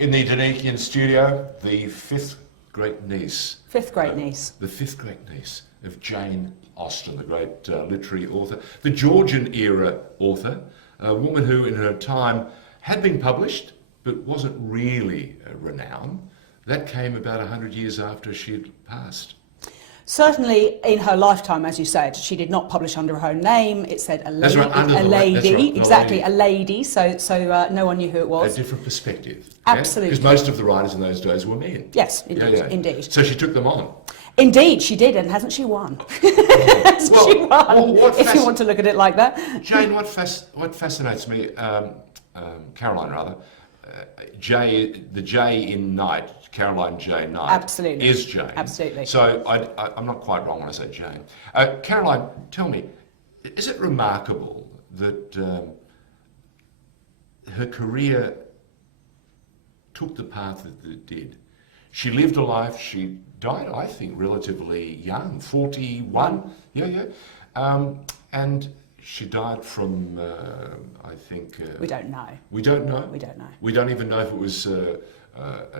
In the DONIKIAN studio, the fifth great niece. Fifth great niece. The fifth great niece of Jane Austen, the great literary author. The Georgian era author, a woman who in her time had been published, but wasn't really renowned. That came about 100 years after she'd passed. Certainly in her lifetime, as you said, she did not publish under her own name. It said a lady, a lady, so no one knew who it was. A different perspective. Absolutely. Because most of the writers in those days were men. Yes, indeed, indeed. So she took them on. Indeed, she did, and hasn't she won? If you want to look at it like that. Jane, what fascinates me, Caroline rather, the J in Knight, Caroline J. Knight, absolutely, is Jane. Absolutely. So I'm not quite wrong when I say Jane. Caroline, tell me, is it remarkable that her career took the path that it did? She lived a life, she died, I think, relatively young, 41, and she died from, I think... we don't know. We don't know? We don't know. We don't even know if it was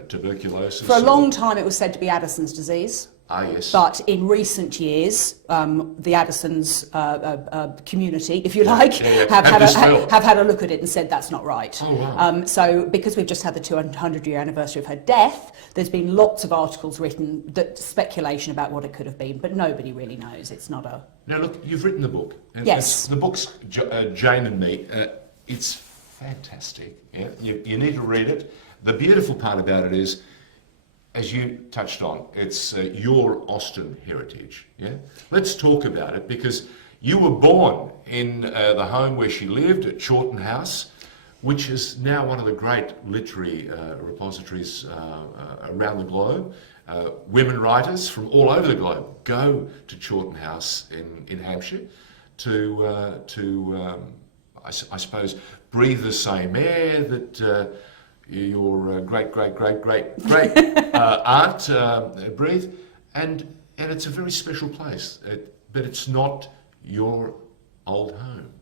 tuberculosis? For a long time it was said to be Addison's disease. Ah, yes. But in recent years, the Addison's community, if you like, have had a look at it and said that's not right. Oh, wow. So because we've just had the 200-year anniversary of her death, there's been lots of articles written, that speculation about what it could have been, but nobody really knows. It's not a... Now look, you've written the book. Yes. The book's Jane and Me. It's fantastic. Yeah? You need to read it. The beautiful part about it is, as you touched on, it's your Austen heritage. Yeah, let's talk about it, because you were born in the home where she lived at Chawton House, which is now one of the great literary repositories around the globe. Women writers from all over the globe go to Chawton House in Hampshire to I suppose breathe the same air that your great aunt breathed, and it's a very special place, but it's not your old home.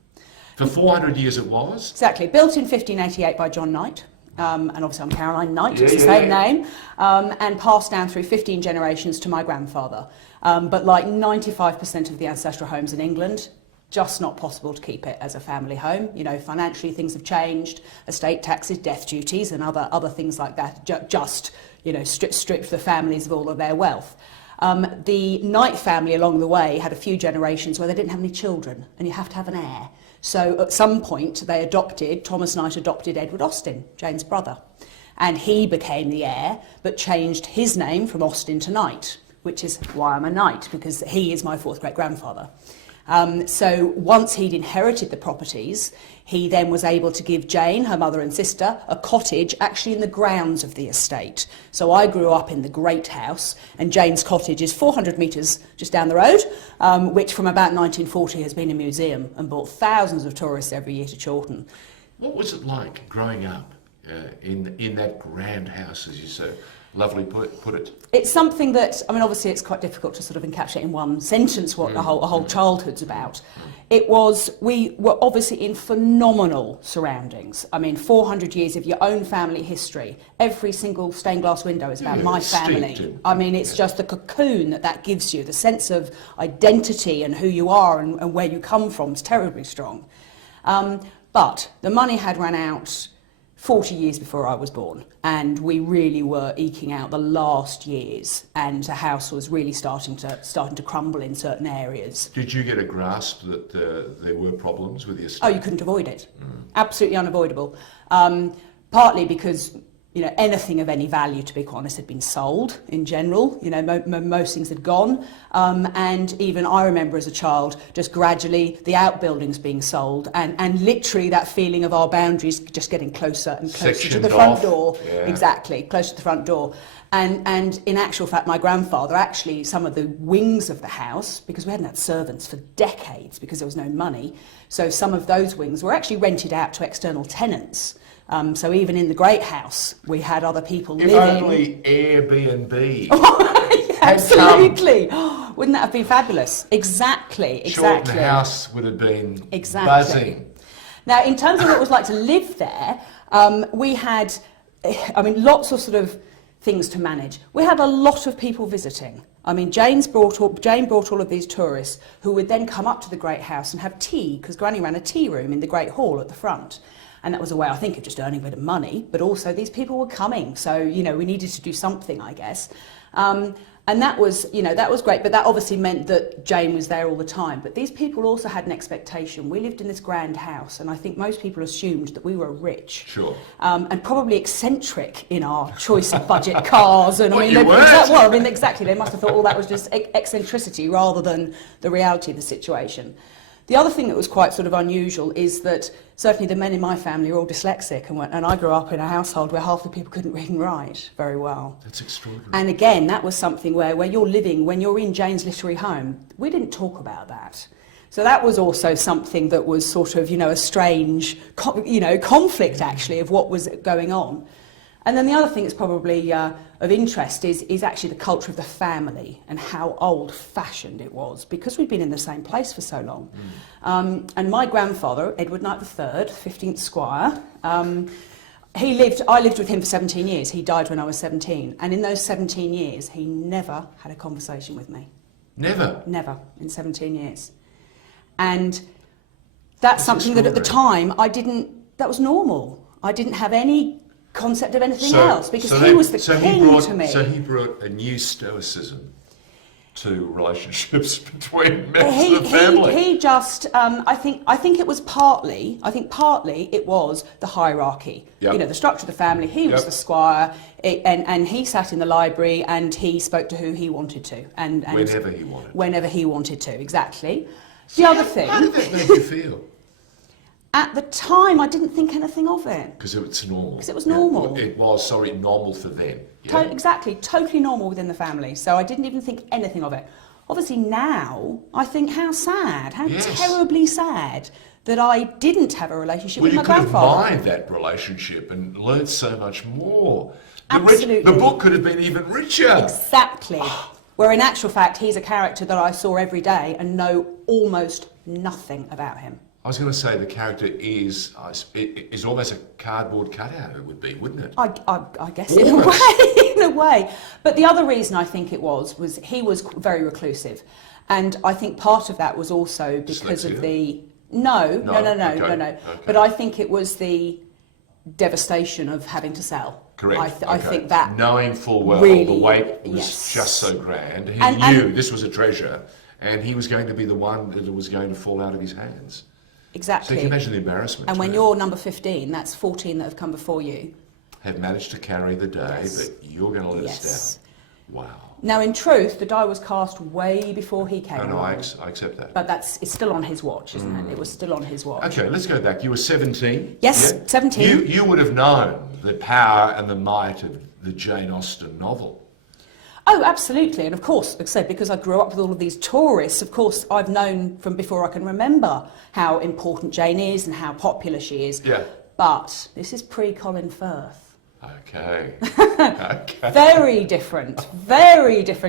For 400 years it was. Exactly, built in 1588 by John Knight, and obviously I'm Caroline Knight, it's the same name, and passed down through 15 generations to my grandfather. But like 95% of the ancestral homes in England, just not possible to keep it as a family home. You know, financially things have changed, estate taxes, death duties and other things like that just you know, stripped the families of all of their wealth. The Knight family along the way had a few generations where they didn't have any children, and you have to have an heir. So at some point Thomas Knight adopted Edward Austen, Jane's brother, and he became the heir, but changed his name from Austen to Knight, which is why I'm a Knight, because he is my fourth great grandfather. So once he'd inherited the properties, he then was able to give Jane, her mother and sister, a cottage actually in the grounds of the estate. So I grew up in the Great House, and Jane's cottage is 400 metres just down the road, which from about 1940 has been a museum and brought thousands of tourists every year to Chawton. What was it like growing up in that grand house, as you so lovely put it? It's something that, I mean, obviously it's quite difficult to sort of encapsulate in one sentence what a whole childhood's about. We were obviously in phenomenal surroundings. I mean, 400 years of your own family history. Every single stained glass window is about my family. I mean, it's just the cocoon that gives you, the sense of identity and who you are and where you come from is terribly strong. But the money had run out 40 years before I was born, and we really were eking out the last years, and the house was really starting to crumble in certain areas. Did you get a grasp that there were problems with the estate? Oh, you couldn't avoid it. Absolutely unavoidable. Partly because, you know, anything of any value, to be quite honest, had been sold in general. You know, most things had gone. And even I remember as a child, just gradually the outbuildings being sold, and literally that feeling of our boundaries just getting closer and closer to the front door. Yeah. Exactly, closer to the front door. And in actual fact, my grandfather, actually, some of the wings of the house, because we hadn't had servants for decades because there was no money, so some of those wings were actually rented out to external tenants. So even in the Great House, we had other people living. If only Airbnb. Absolutely. Wouldn't that have been fabulous? Exactly. Chawton House would have been buzzing. Now, in terms of what it was like to live there, we had I mean, lots of sort of things to manage. We had a lot of people visiting. I mean, Jane brought all of these tourists who would then come up to the Great House and have tea, because Granny ran a tea room in the Great Hall at the front. And that was a way, I think, of just earning a bit of money, but also these people were coming. So, you know, we needed to do something, I guess. And that was, you know, that was great, but that obviously meant that Jane was there all the time. But these people also had an expectation. We lived in this grand house, and I think most people assumed that we were rich. Sure. And probably eccentric in our choice of budget cars. And Well, I mean, you weren't. well, I mean, exactly. They must have thought all that was just eccentricity rather than the reality of the situation. The other thing that was quite sort of unusual is that certainly the men in my family are all dyslexic, and I grew up in a household where half the people couldn't read and write very well. That's extraordinary. And again, that was something where you're living, when you're in Jane's literary home, we didn't talk about that. So that was also something that was sort of, you know, a strange, conflict actually of what was going on. And then the other thing that's probably of interest is actually the culture of the family and how old-fashioned it was, because we'd been in the same place for so long. And my grandfather, Edward Knight III, 15th Squire, I lived with him for 17 years. He died when I was 17. And in those 17 years, he never had a conversation with me. Never? Never, in 17 years. And that's something that at the extraordinary. time, that was normal. I didn't have any concept of anything else, because he was the king to me. So he brought a new stoicism to relationships between members of the family. He just, I think it was partly it was the hierarchy. Yep. You know, the structure of the family. He was the squire, and he sat in the library and he spoke to who he wanted to, and Whenever he wanted. Whenever he wanted to, exactly. So The other thing. How did that make you feel? At the time, I didn't think anything of it. Because it's normal. Because it was normal. It was, normal for them. Yeah? Exactly, totally normal within the family. So I didn't even think anything of it. Obviously now, I think how sad, how terribly sad that I didn't have a relationship with my grandfather. Well, you could have mined that relationship and learned so much more. Absolutely. The book could have been even richer. Exactly. Where in actual fact, he's a character that I saw every day and know almost nothing about him. I was going to say the character is almost a cardboard cutout, it would be, wouldn't it? I guess in a way. But the other reason I think it was he was very reclusive. And I think part of that was also because of the... No. Okay. But I think it was the devastation of having to sell. Correct. I think that... Knowing full well really, the weight was just so grand. He knew this was a treasure, and he was going to be the one that was going to fall out of his hands. Exactly. So you can imagine the embarrassment. And when you're number 15, that's 14 that have come before you. Have managed to carry the day, but you're going to let us down. Wow. Now, in truth, the die was cast way before he came along. I accept that. But it's still on his watch, isn't it? It was still on his watch. Okay, let's go back. You were 17. Yes, yeah? 17. You would have known the power and the might of the Jane Austen novel. Oh, absolutely. And of course, like I said, because I grew up with all of these tourists, of course, I've known from before I can remember how important Jane is and how popular she is. Yeah. But this is pre-Colin Firth. Okay. Very different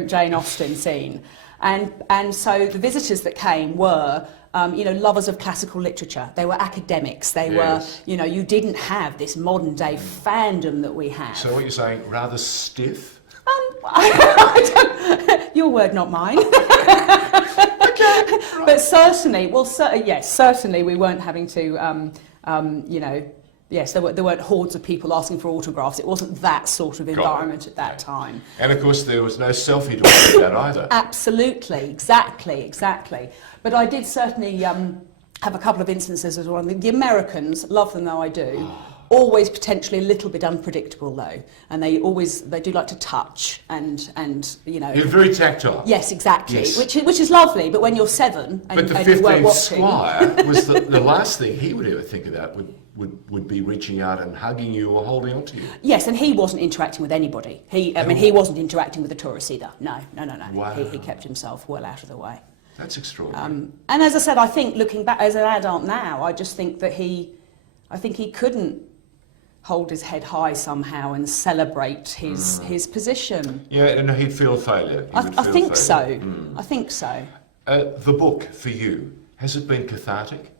Jane Austen scene. And so the visitors that came were, lovers of classical literature. They were academics. They were, you didn't have this modern day fandom that we have. So what you're saying, rather stiff? Your word, not mine. But certainly, certainly we weren't having to, yes, there weren't hordes of people asking for autographs. It wasn't that sort of environment at that time. And of course, there was no selfie to worry about either. Absolutely, exactly. But I did certainly have a couple of instances as well. The Americans, love them though I do, always potentially a little bit unpredictable though, and they do like to touch and You're very tactile. Yes, exactly. Yes. Which is lovely, but when you're 7 and the you weren't 15th watching, Squire was the last thing he would ever think about would be reaching out and hugging you or holding on to you. Yes, and he wasn't interacting with anybody. He wasn't interacting with the tourists either. No. Wow. He kept himself well out of the way. That's extraordinary. And as I said, I think looking back as an adult now, I just think that he couldn't hold his head high somehow and celebrate his position. Yeah, and he'd feel failure. I think so. I think so. The book, for you, has it been cathartic?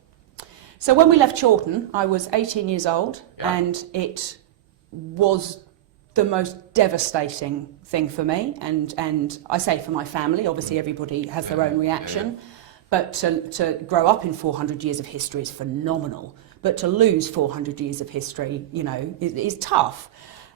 So when we left Chawton, I was 18 years old, and it was the most devastating thing for me, and I say for my family. Obviously, everybody has their own reaction, but to grow up in 400 years of history is phenomenal. But to lose 400 years of history, you know, is tough.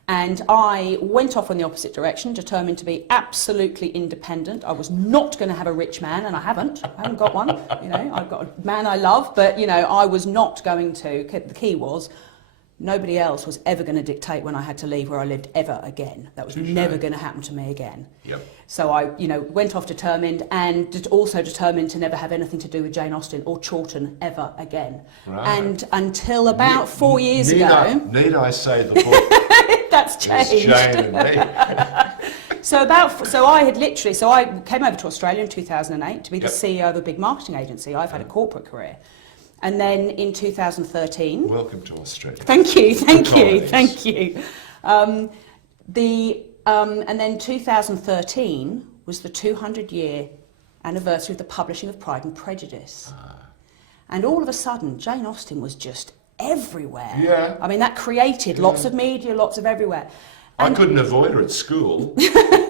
And I went off in the opposite direction, determined to be absolutely independent. I was not going to have a rich man, and I haven't got one. You know, I've got a man I love, but, you know, I was not going to. The key was, nobody else was ever going to dictate when I had to leave where I lived ever again. That was never going to happen to me again. Yep. So I, you know, went off determined, and also determined to never have anything to do with Jane Austen or Chawton ever again. Right. And until about 4 years ago... Need I say the book that's changed. is Jane and me? So I came over to Australia in 2008 to be the CEO of a big marketing agency. I've had a corporate career. And then in 2013... Welcome to Australia. Thank you. And then 2013 was the 200-year anniversary of the publishing of Pride and Prejudice. And all of a sudden, Jane Austen was just everywhere. Yeah. I mean, that created lots of media, lots of everywhere. And I couldn't avoid her at school.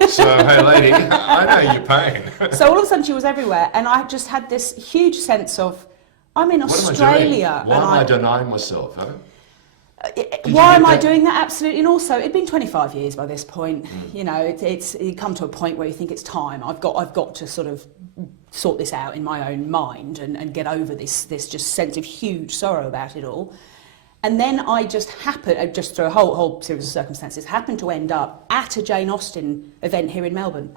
So, hey lady, I know your pain. So all of a sudden she was everywhere, and I just had this huge sense of, I'm in Australia. Why am I denying myself, huh? Why am I doing that? Absolutely. And also, it'd been 25 years by this point. You know, you come to a point where you think it's time. I've got to sort of sort this out in my own mind and get over this just sense of huge sorrow about it all. And then I just happened, just through a whole series of circumstances, happened to end up at a Jane Austen event here in Melbourne.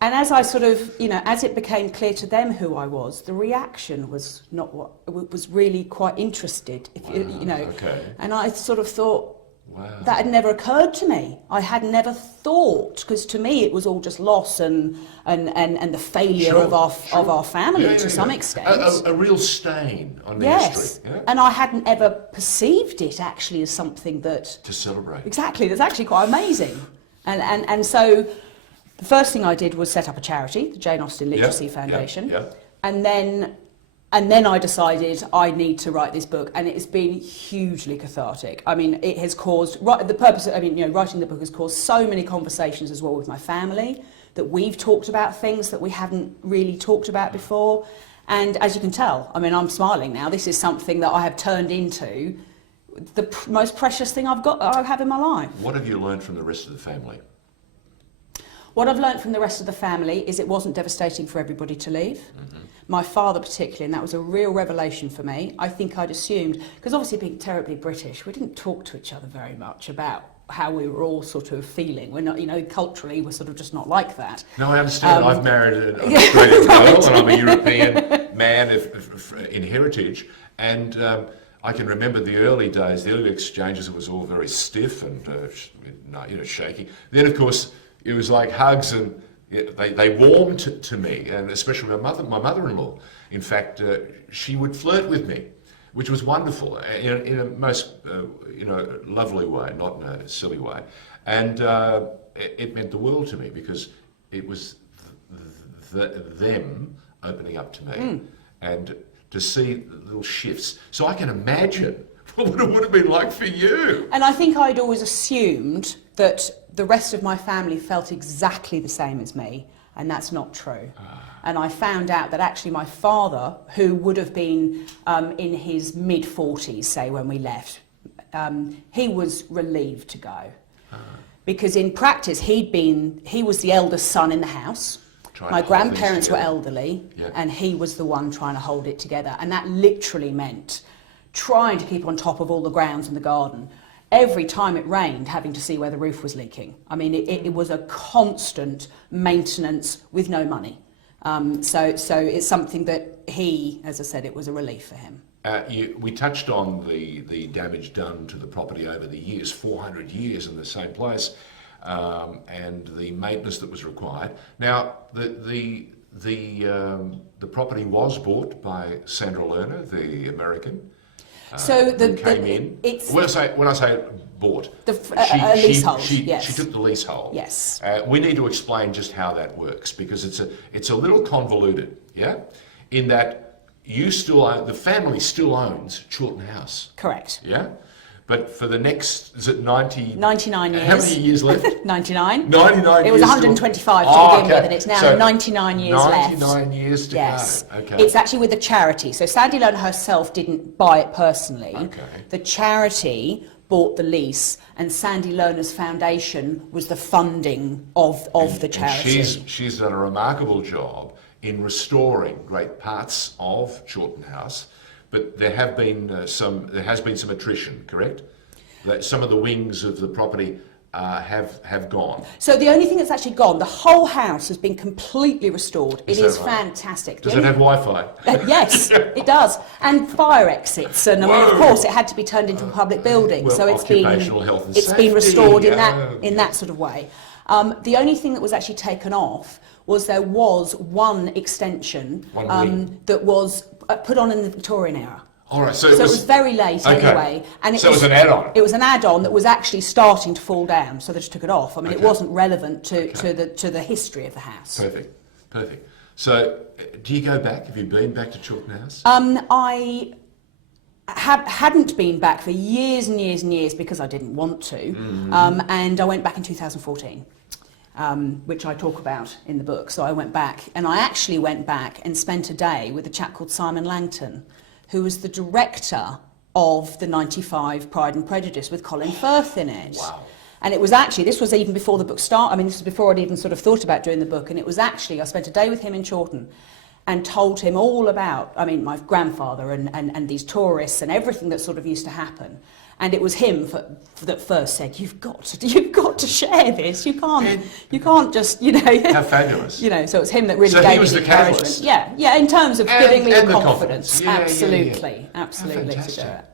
And as I sort of, you know, as it became clear to them who I was, the reaction was not what, was really quite interested, you know. Okay. And I sort of thought, wow, that had never occurred to me. I had never thought, because to me it was all just loss and the failure of our family to some extent. A real stain on the yes. history. Yeah? And I hadn't ever perceived it actually as something that... To celebrate. Exactly, that's actually quite amazing. And so the first thing I did was set up a charity, the Jane Austen Literacy Foundation. And then I decided I need to write this book, and it has been hugely cathartic. I mean, it has caused, writing the book has caused so many conversations as well with my family, that we've talked about things that we hadn't really talked about before. And as you can tell, I mean, I'm smiling now. This is something that I have turned into the most precious thing I have in my life. What have you learned from the rest of the family? What I've learnt from the rest of the family is it wasn't devastating for everybody to leave. My father particularly, and that was a real revelation for me. I think I'd assumed, because obviously being terribly British, we didn't talk to each other very much about how we were all sort of feeling. We're not, you know, culturally we're sort of just not like that. No, I understand. I've married an Australian girl, and I'm a European man in heritage, and I can remember the early days, the early exchanges. It was all very stiff and you know, shaky. Then, of course, it was like hugs, and they warmed to me, and especially my mother-in-law. In fact, she would flirt with me, which was wonderful in a most you know, lovely way, not in a silly way. And it meant the world to me, because it was them opening up to me, and to see little shifts. So I can imagine what it would have been like for you. And I think I'd always assumed that the rest of my family felt exactly the same as me, and that's not true. And I found out that actually my father, who would have been in his mid-40s, say, when we left, he was relieved to go. Because in practice, he was the eldest son in the house. My grandparents were elderly, and he was the one trying to hold it together. And that literally meant trying to keep on top of all the grounds in the garden. Every time it rained, having to see where the roof was leaking. I mean, it was a constant maintenance with no money. So it's something that he, as I said, it was a relief for him. We touched on the damage done to the property over the years, 400 years in the same place, and the maintenance that was required. Now, the property was bought by Sandra Lerner, the American. So came in. When I say bought, leasehold. She took the leasehold. Yes. We need to explain just how that works, because it's a little convoluted. Yeah, in that the family still owns Chawton House. Correct. Yeah, But for the next, is it 90? 99 years. How many years left? 99. 99 It was years 125 to begin with, and it's now 99 years left. 99 years to Yes. go. Okay. It's actually with a charity. So Sandy Lerner herself didn't buy it personally. Okay. The charity bought the lease, and Sandy Lerner's foundation was the funding of the charity. And she's done a remarkable job in restoring great parts of Chawton House, but there has been some attrition, correct? That some of the wings of the property have gone. So the only thing that's actually gone, the whole house has been completely restored. It is that right? fantastic. Does it have Wi-Fi? Yes, it does, and fire exits, and I mean, of course, it had to be turned into a public building, Well, so it's occupational health and been safety, restored in yeah. that sort of way. The only thing that was actually taken off was there was one extension that was put on in the Victorian era. All right, so it was very late anyway, and it was an add-on. It was an add-on that was actually starting to fall down, so they just took it off. I mean, it wasn't relevant to the history of the house. Perfect. So, do you go back? Have you been back to Chawton House? I hadn't been back for years and years and years because I didn't want to, and I went back in 2014. Which I talk about in the book. So I went back, and I actually went back and spent a day with a chap called Simon Langton, who was the director of the 95 Pride and Prejudice with Colin Firth in it. Wow. And it was actually, this was even before the book started, I mean, this was before I'd even sort of thought about doing the book, and it was actually, I spent a day with him in Chawton and told him all about, I mean, my grandfather and these tourists and everything that sort of used to happen. And it was him that first said, "You've got to share this. You can't just, How fabulous! So it was him that really so gave he was me the encouragement. catalyst. Yeah, in terms of giving me the confidence. confidence. Yeah, absolutely How to do fantastic. it.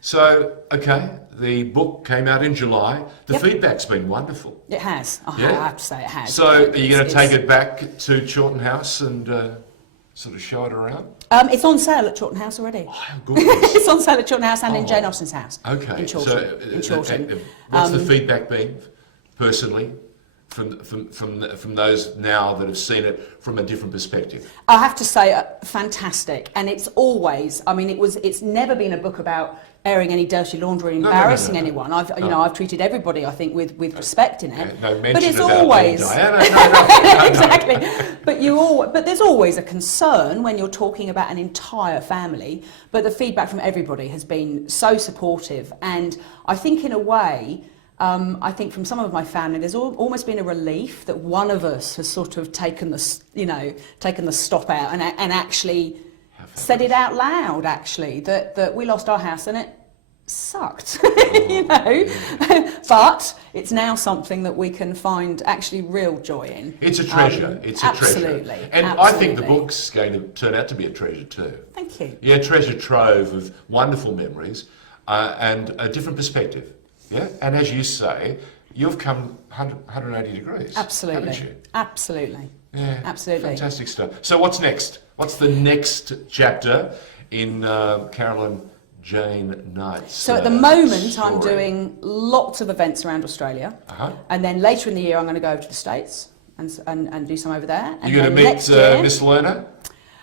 So, okay, the book came out in July. The Yep. feedback's been wonderful. It has. I Yeah? have to say it has. So, are you going to take it back to Chawton House and sort of show it around? It's on sale at Chawton House already. Oh, how good is It's on sale at Chawton House and in Oh. Jane Austen's house. Okay, In Chawton. so in Chawton. what's the feedback been, personally, from those now that have seen it from a different perspective? I have to say, fantastic. And it's always, I mean, it's never been a book about airing any dirty laundry and embarrassing anyone. I've treated everybody, I think, with respect in it. No mention but it's about always Diana. No. exactly. But there's always a concern when you're talking about an entire family. But the feedback from everybody has been so supportive, and I think in a way, I think from some of my family, there's almost been a relief that one of us has sort of taken the stop out and actually said it out loud. Actually, that we lost our house and it sucked, but it's now something that we can find actually real joy in. It's a treasure. It's a absolutely, treasure. And absolutely. I think the book's going to turn out to be a treasure too. Thank you. Yeah, treasure trove of wonderful memories and a different perspective. Yeah, and as you say, you've come 180 degrees. Absolutely. Haven't you? Absolutely. Yeah, Absolutely. Fantastic stuff. So what's next? What's the next chapter in Caroline Jane Knight's So at the moment, story? I'm doing lots of events around Australia, Uh-huh. and then later in the year, I'm going to go over to the States and do some over there. And You're going to then meet next year, Miss Lerner?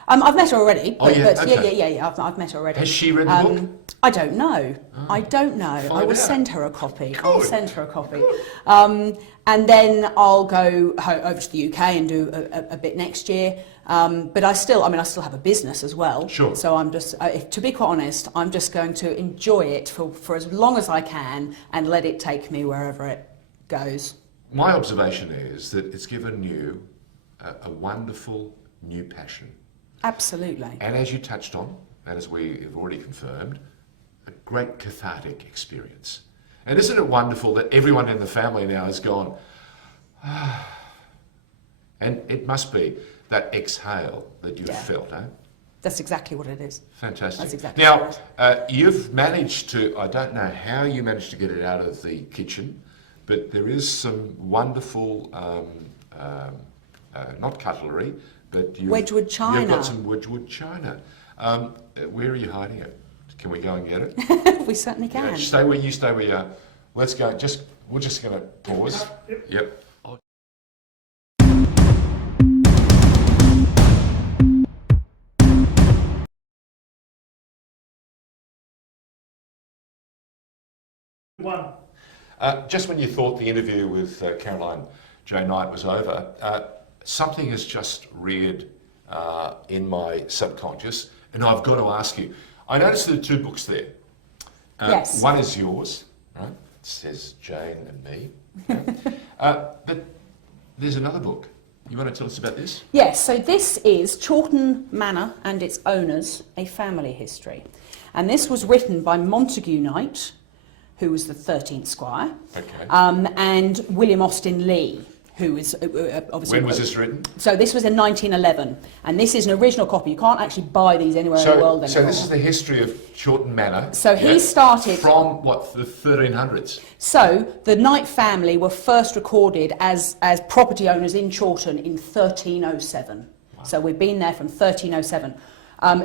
I've met her already. Oh, yeah? But Okay. yeah. I've met her already. Has she read the book? I don't know. I don't know. I will out. send her a copy. Good. I'll send her a copy. And then I'll go over to the UK and do a bit next year. But I still have a business as well. Sure. So I'm just, to be quite honest, I'm just going to enjoy it for as long as I can and let it take me wherever it goes. My observation is that it's given you a wonderful new passion. Absolutely. And as you touched on, and as we have already confirmed, a great cathartic experience. And isn't it wonderful that everyone in the family now has gone, and it must be that exhale that you've felt, eh? That's exactly what it is. Fantastic. That's exactly what Now, you've managed to, I don't know how you managed to get it out of the kitchen, but there is some wonderful, not cutlery, but Wedgwood china. You've got some Wedgwood china. Where are you hiding it? Can we go and get it? We certainly can. Stay where you are. Let's go. We're just going to pause. Yep. One. Just when you thought the interview with Caroline Jane Knight was over, something has just reared in my subconscious, and I've got to ask you. I noticed there are two books there. Yes. One is yours, right? It says Jane and me. But there's another book. You want to tell us about this? Yes, so this is Chawton Manor and its owners, a family history. And this was written by Montague Knight, who was the 13th Squire, and William Austen Lee, who is obviously... When was this written? So this was in 1911, and this is an original copy. You can't actually buy these anywhere in the world anymore. So this is the history of Chawton Manor. So he started... From, what, the 1300s? So the Knight family were first recorded as property owners in Chawton in 1307. Wow. So we've been there from 1307.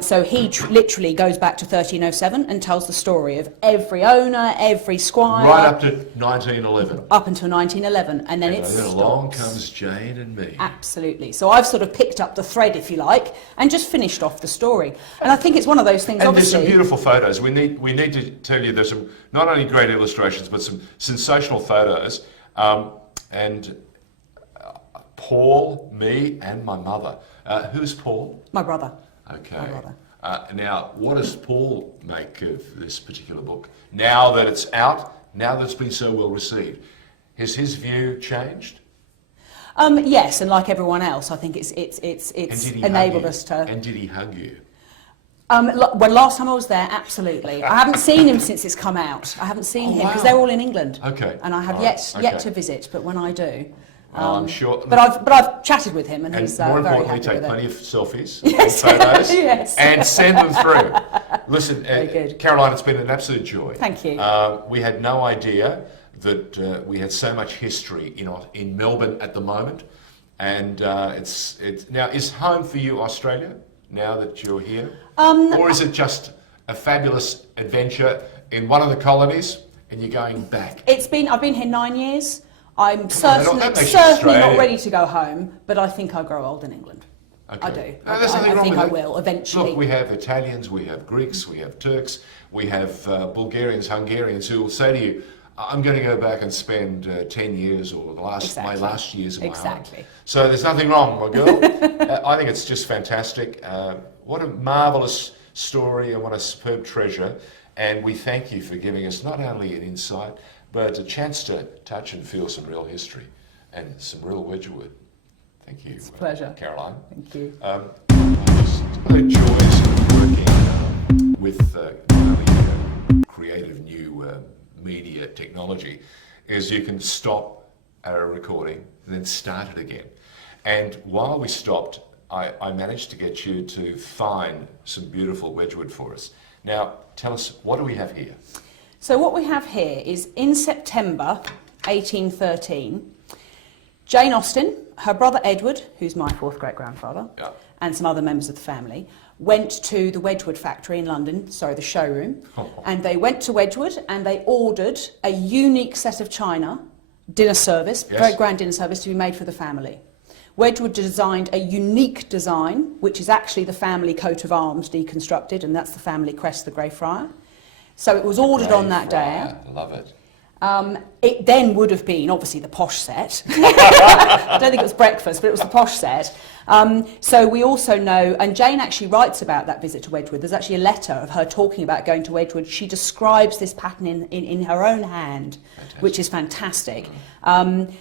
So he literally goes back to 1307 and tells the story of every owner, every squire. Right up to 1911. Up until 1911, and then then along comes Jane and me. Absolutely. So I've sort of picked up the thread, if you like, and just finished off the story. And I think it's one of those things. And obviously, there's some beautiful photos. We need to tell you there's some not only great illustrations but some sensational photos. And Paul, me, and my mother. Who's Paul? My brother. Okay. My brother. Now, what does Paul make of this particular book? Now that it's out, now that it's been so well received, has his view changed? Yes, and like everyone else, I think it's enabled us to. And did he hug you? When last time I was there, absolutely. I haven't seen him since it's come out. I haven't seen him because they're all in England. Okay. And I have yet to visit, but when I do. I'm sure. But I've chatted with him, and he's more very importantly, happy take with plenty it. of selfies, Yes. photos, Yes. and send them through. Listen, Very good. Caroline, it's been an absolute joy. Thank you. We had no idea that we had so much history in Melbourne at the moment, and it's now is home for you Australia now that you're here, or is it just a fabulous adventure in one of the colonies and you're going back? I've been here 9 years. I'm certainly Australian. not ready to go home, but I think I'll grow old in England. Okay. I do. No, there's nothing I wrong think with I it. will eventually. Look, we have Italians, we have Greeks, we have Turks, we have Bulgarians, Hungarians who will say to you, I'm going to go back and spend 10 years or my last years of my life. So there's nothing wrong, my girl. I think it's just fantastic. What a marvellous story and what a superb treasure. And we thank you for giving us not only an insight, but a chance to touch and feel some real history and some real Wedgwood. Thank you. It's a pleasure. Caroline. Thank you. The joys of working with creative new media technology is you can stop a recording and then start it again. And while we stopped, I managed to get you to find some beautiful Wedgwood for us. Now, tell us, what do we have here? So what we have here is in September 1813, Jane Austen, her brother Edward, who's my fourth great-grandfather, and some other members of the family, went to the Wedgwood factory in London, the showroom, and they went to Wedgwood and they ordered a unique set of china, dinner service, very grand dinner service to be made for the family. Wedgwood designed a unique design, which is actually the family coat of arms deconstructed, and that's the family crest, the Grey Friar. So it was ordered on that day. I love it. It then would have been, obviously, the posh set. I don't think it was breakfast, but it was the posh set. So we also know, and Jane actually writes about that visit to Wedgwood. There's actually a letter of her talking about going to Wedgwood. She describes this pattern in her own hand, which is fantastic. And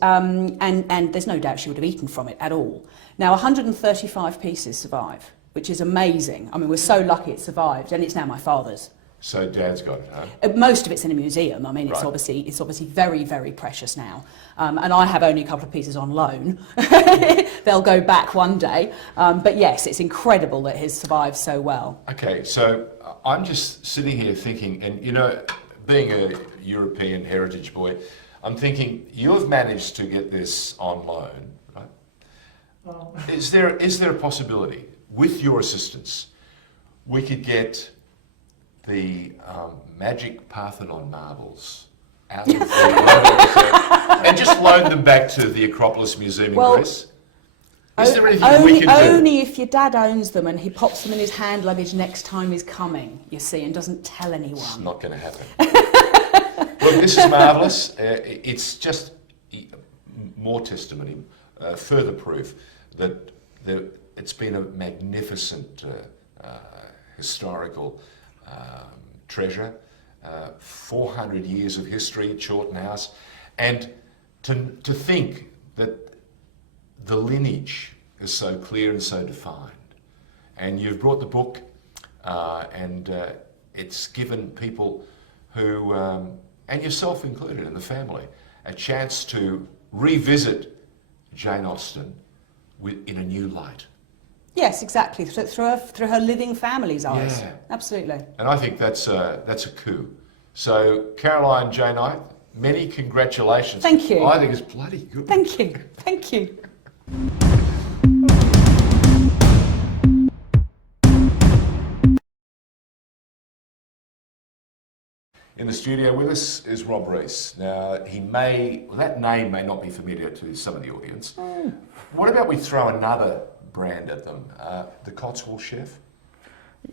there's no doubt she would have eaten from it at all. Now, 135 pieces survive, which is amazing. I mean, we're so lucky it survived, and it's now my father's. So Dad's got it, huh? Most of it's in a museum. I mean, it's obviously very, very precious now. And I have only a couple of pieces on loan. They'll go back one day. But yes, it's incredible that his survived so well. Okay, so I'm just sitting here thinking, and being a European heritage boy, I'm thinking you've managed to get this on loan, right? Well, Is there a possibility, with your assistance, we could get the magic Parthenon marbles out of the and just loan them back to the Acropolis Museum in Greece? Is there anything we can do? Only if your dad owns them and he pops them in his hand luggage next time he's coming, you see, and doesn't tell anyone. It's not going to happen. Well, this is marvellous. It's just more testimony, further proof that it's been a magnificent historical treasure. 400 years of history at Chawton House, and to think that the lineage is so clear and so defined. And you've brought the book, and it's given people who, and yourself included in the family, a chance to revisit Jane Austen in a new light. Yes, exactly. Through her living family's eyes. Yeah. Absolutely. And I think that's a coup. So, Caroline, Jane, many congratulations. Thank you. I think it's bloody good. Thank you. Thank you. In the studio with us is Rob Rees. Now, that name may not be familiar to some of the audience. What about we throw another brand at them, the Cotswold chef?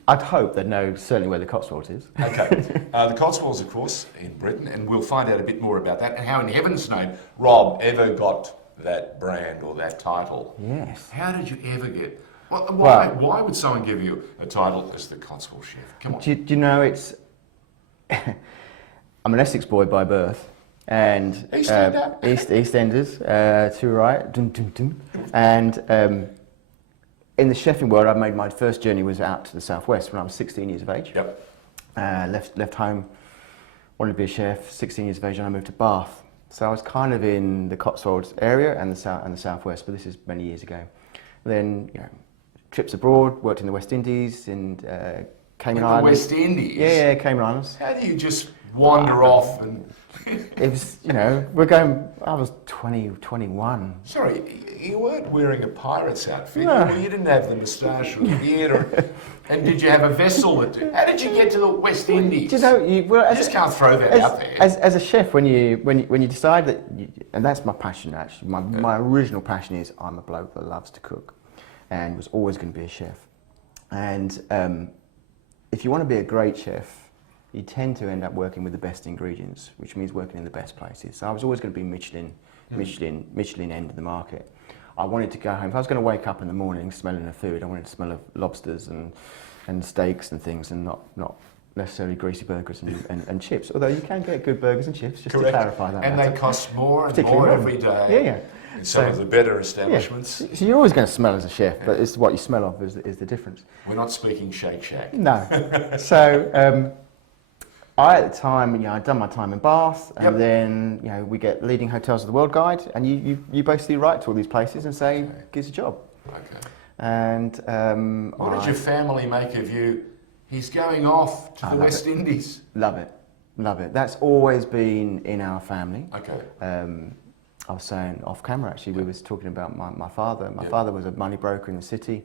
I'd hope they'd know certainly where the Cotswolds is. Okay. The Cotswolds, of course, in Britain, and we'll find out a bit more about that and how in heaven's name Rob ever got that brand or that title. Yes. How did you ever get... Why would someone give you a title as the Cotswold chef? Come on. Do you know, it's... I'm an Essex boy by birth, and EastEnders, to right, dum, dum, dum. And in the chefing world, I made my first journey was out to the southwest when I was 16 years of age. Yep. Left home, wanted to be a chef. 16 years of age, and I moved to Bath. So I was kind of in the Cotswolds area and the southwest, but this is many years ago. Then, trips abroad, worked in the West Indies, in Cayman Islands. West Indies? Yeah, Cayman Islands. How do you just wander off and... It was, I was 21. Sorry, you weren't wearing a pirate's outfit. No. You didn't have the moustache or the beard. And did you have a vessel? How did you get to the West Indies? Do you know, You just can't throw that out there. As a chef, when you decide that, and that's my passion actually, my original passion is I'm a bloke that loves to cook and was always going to be a chef. And if you want to be a great chef, you tend to end up working with the best ingredients, which means working in the best places. So I was always going to be Michelin end of the market. I wanted to go home. If I was going to wake up in the morning smelling of food, I wanted to smell of lobsters and steaks and things, and not necessarily greasy burgers and chips. Although you can get good burgers and chips, just Correct. to clarify that. And they cost more and more every day. Yeah. In some of the better establishments. Yeah. So you're always going to smell as a chef, but it's what you smell of is the difference. We're not speaking Shake Shack. No. So I, at the time, I'd done my time in Bath, and then, we get leading hotels of the world guide, and you basically write to all these places and say, "Gives a job." Okay. And what did your family make of you? He's going off to the West Indies. Love it. That's always been in our family. Okay. I was saying off camera, actually, we was talking about my father. My father was a money broker in the city,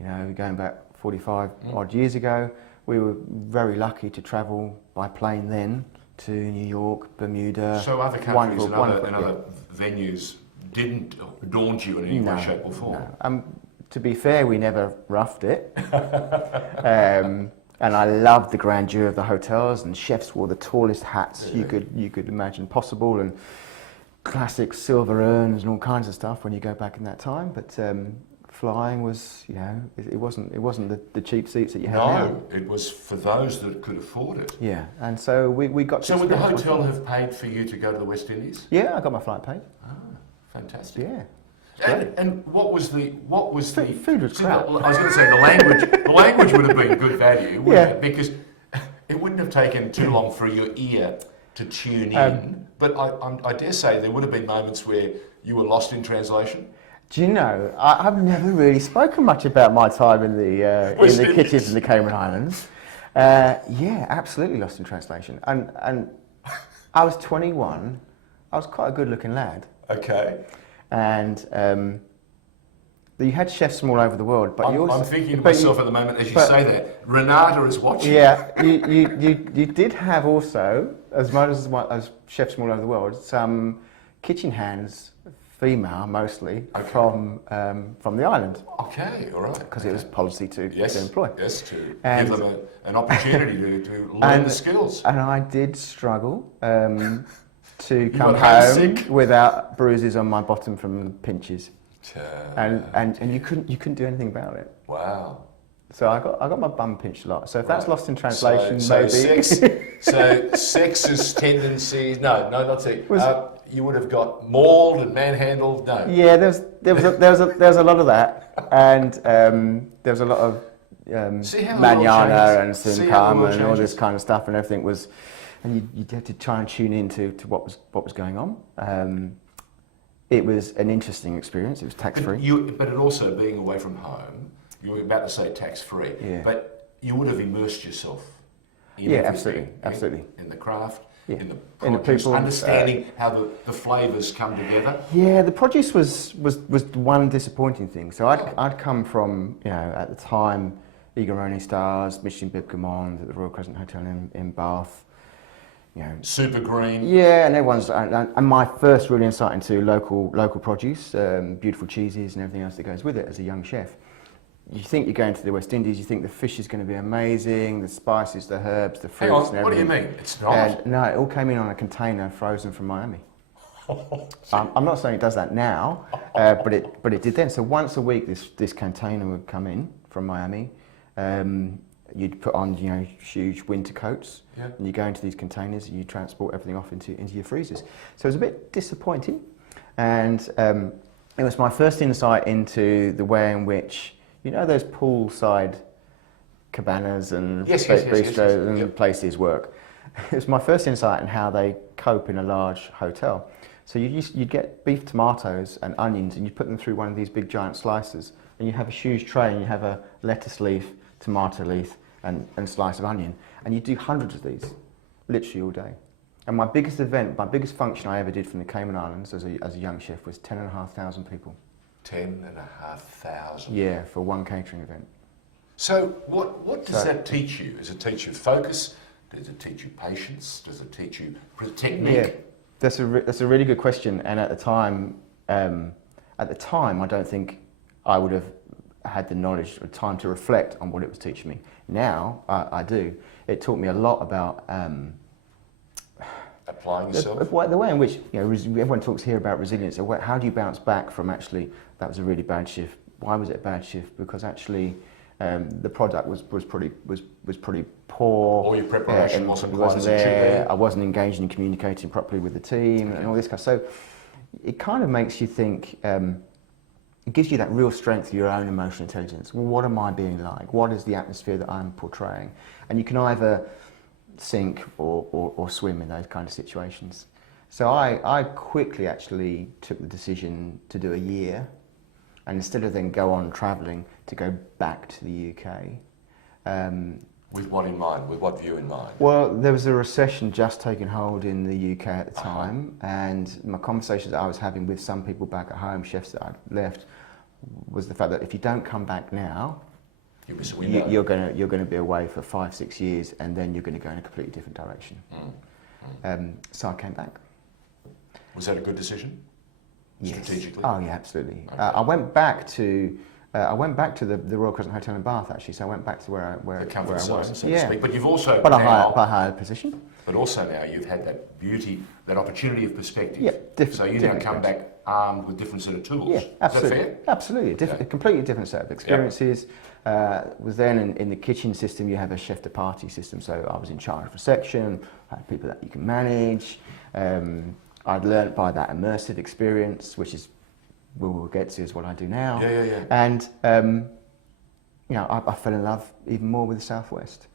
going back 45 odd years ago. We were very lucky to travel by plane then to New York, Bermuda. So other countries and other venues didn't daunt you in any way, shape or form? No. To be fair, we never roughed it. And I loved the grandeur of the hotels, and chefs wore the tallest hats you could imagine possible, and classic silver urns and all kinds of stuff when you go back in that time. But flying was, it wasn't the cheap seats that you had now. No, it was for those that could afford it. Yeah, and so we got. So would the hotel have paid for you to go to the West Indies? Yeah, I got my flight paid. Ah, fantastic. Yeah. And what was the food was crap. I was going to say the language would have been good value, wouldn't it? Because it wouldn't have taken too long for your ear to tune in. But I dare say there would have been moments where you were lost in translation. Do you know, I've never really spoken much about my time in the kitchens in the Cayman Islands. Yeah, absolutely lost in translation. And I was 21. I was quite a good-looking lad. Okay. And you had chefs from all over the world, but I'm thinking to myself at the moment as you say that, Renata is watching. Yeah, you did have also, as much as chefs from all over the world, some kitchen hands female mostly, Okay. from the island, Okay, all right. because it was policy to Yes, employ. yes, to And- give them an opportunity to learn the skills. And I did struggle to come got home homesick? without bruises on my bottom from pinches, Uh, and you couldn't do anything about it. wow. So I got my bum pinched a lot. So if that's Right. lost in translation, so maybe. sexist tendencies. No, not sex. Was- You would have got mauled and manhandled. No. Yeah, there was a lot of that, and there was a lot of See how the world manana changes? and See how the sinkam world and all this changes? kind of stuff, and everything was, and you had to try and tune into what was going on. It was an interesting experience. It was tax free. But it also being away from home. You were about to say tax free, Yeah. but you would have immersed yourself. In Yeah, everything, absolutely. In the craft, Yeah. in the In the produce, people, understanding how the flavours come together. Yeah, the produce was one disappointing thing. So I'd come from, at the time, Eagle Stars, Michelin Bib Gourmand at the Royal Crescent Hotel in Bath. Super green. Yeah, and everyone's and my first real insight into local produce, beautiful cheeses and everything else that goes with it as a young chef. You think you're going to the West Indies, you think the fish is going to be amazing, the spices, the herbs, the Hang fruits on, and what do everything. you mean? It's not. And no, it all came in on a container frozen from Miami. I'm not saying it does that now, but it did then. So once a week, this container would come in from Miami. You'd put on huge winter coats, Yeah. and you go into these containers and you transport everything off into your freezers. So it was a bit disappointing, and it was my first insight into the way in which those poolside cabanas and Yes, bistros and Yep. places work. It was my first insight in how they cope in a large hotel. So you'd get beef tomatoes and onions, and you put them through one of these big giant slicers, and you have a huge tray, and you have a lettuce leaf, tomato leaf, and slice of onion, and you do hundreds of these, literally all day. And my biggest function I ever did from the Cayman Islands as a young chef was 10,500 people. 10,500. Yeah, for one catering event. So what does that teach you? Does it teach you focus? Does it teach you patience? Does it teach you technique? Yeah, that's a really good question. And at the time, I don't think I would have had the knowledge or time to reflect on what it was teaching me. Now I do. It taught me a lot about Applying yourself? the way in which everyone talks here about resilience. So how do you bounce back from actually that was a really bad shift? Why was it a bad shift? Because actually the product was pretty poor. Or your preparation and wasn't quite as it should there. be. I wasn't engaging and communicating properly with the team and all this kind of. So it kind of makes you think. It gives you that real strength of your own emotional intelligence. Well, what am I being like? What is the atmosphere that I'm portraying? And you can either sink or swim in those kind of situations. So I quickly actually took the decision to do a year, and instead of then go on travelling, to go back to the UK. With what in mind? With what view in mind? Well, there was a recession just taking hold in the UK at the time, and my conversations that I was having with some people back at home, chefs that I'd left, was the fact that if you don't come back now, You miss a window. you're going to be away for 5-6 years, and then you're going to go in a completely different direction. So I came back. Was that a good decision? Yes. Strategically? Oh yeah, absolutely. Okay. I went back to the Royal Crescent Hotel in Bath actually. So I went back to where The I comfort zone, was. so to speak. But you've also But now, a higher position. but also now you've had that beauty, that opportunity of perspective. Yeah, different. So you now different come experience. back armed with different set of tools. Yeah, absolutely. Is that fair? Absolutely. Okay. A completely different set of experiences. Was then in the kitchen system, you have a chef de partie system. So I was in charge of a section, I had people that you can manage. I'd learnt by that immersive experience, which is, we'll get to, is what I do now. Yeah. And, I fell in love even more with the Southwest.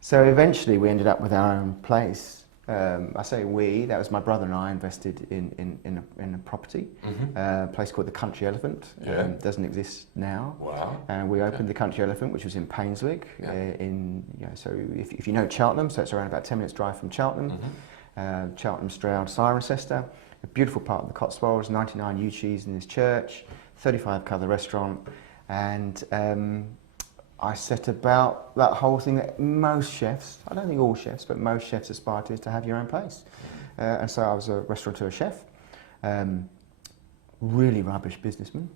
So eventually we ended up with our own place. I say we, that was my brother and I invested in a property, a place called the Country Elephant. Yeah. Doesn't exist now. Wow. And we opened the Country Elephant, which was in Painswick. Yeah. So if you know Cheltenham, so it's around about 10 minutes drive from Cheltenham. Cheltenham, Stroud, Cirencester, a beautiful part of the Cotswolds, 99 yew trees in this church, 35 cover restaurant, and I set about that whole thing that most chefs, I don't think all chefs, but most chefs aspire to, is to have your own place. And so I was a restaurateur chef. really rubbish businessman.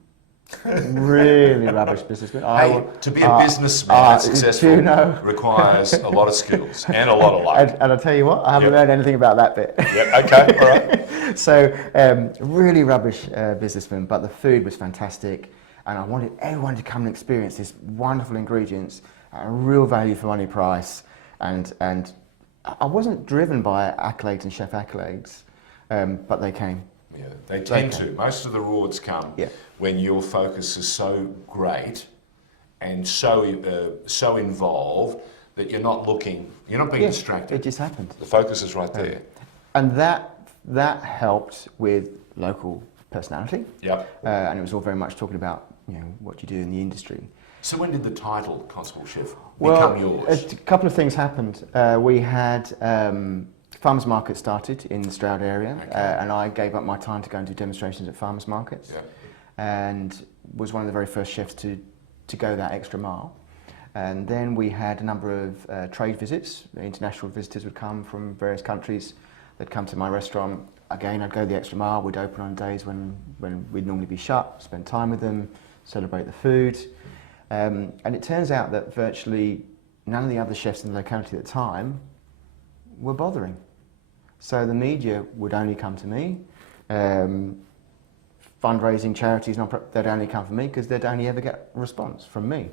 Really rubbish businessman. Hey, to be a businessman successful requires a lot of skills and a lot of luck. And I'll tell you what, I haven't learned anything about that bit. Yeah, okay, all right. So, really rubbish businessman, but the food was fantastic, and I wanted everyone to come and experience these wonderful ingredients at a real value for money price, and I wasn't driven by accolades and chef accolades, but they came. Yeah, they tend to. Most of the rewards come when your focus is so great and so involved that you're not looking, you're not being distracted. It just happened. The focus is right there. And that helped with local personality. Yep. And it was all very much talking about, you know, what you do in the industry. So when did the title Cotswold Chef Well, become yours? a couple of things happened. We had farmers market started in the Stroud area, and I gave up my time to go and do demonstrations at farmers markets, and was one of the very first chefs to go that extra mile. And then we had a number of trade visits. International visitors would come from various countries. They'd come to my restaurant. Again, I'd go the extra mile. We'd open on days when we'd normally be shut, spend time with them, celebrate the food. And it turns out that virtually none of the other chefs in the locality at the time were bothering. So the media would only come to me. Fundraising, charities, they'd only come for me because they'd only ever get a response from me.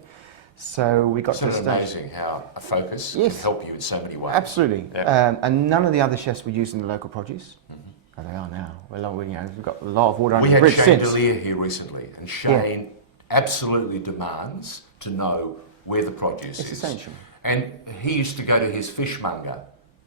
So we got to a stage. Isn't it amazing how a focus can help you in so many ways? Absolutely. Yeah. And none of the other chefs were using the local produce. And they are now. We've got a lot of water under We the had bridge Shane since. Delia here recently, and Shane absolutely demands to know where the produce is. It's essential. And he used to go to his fishmonger,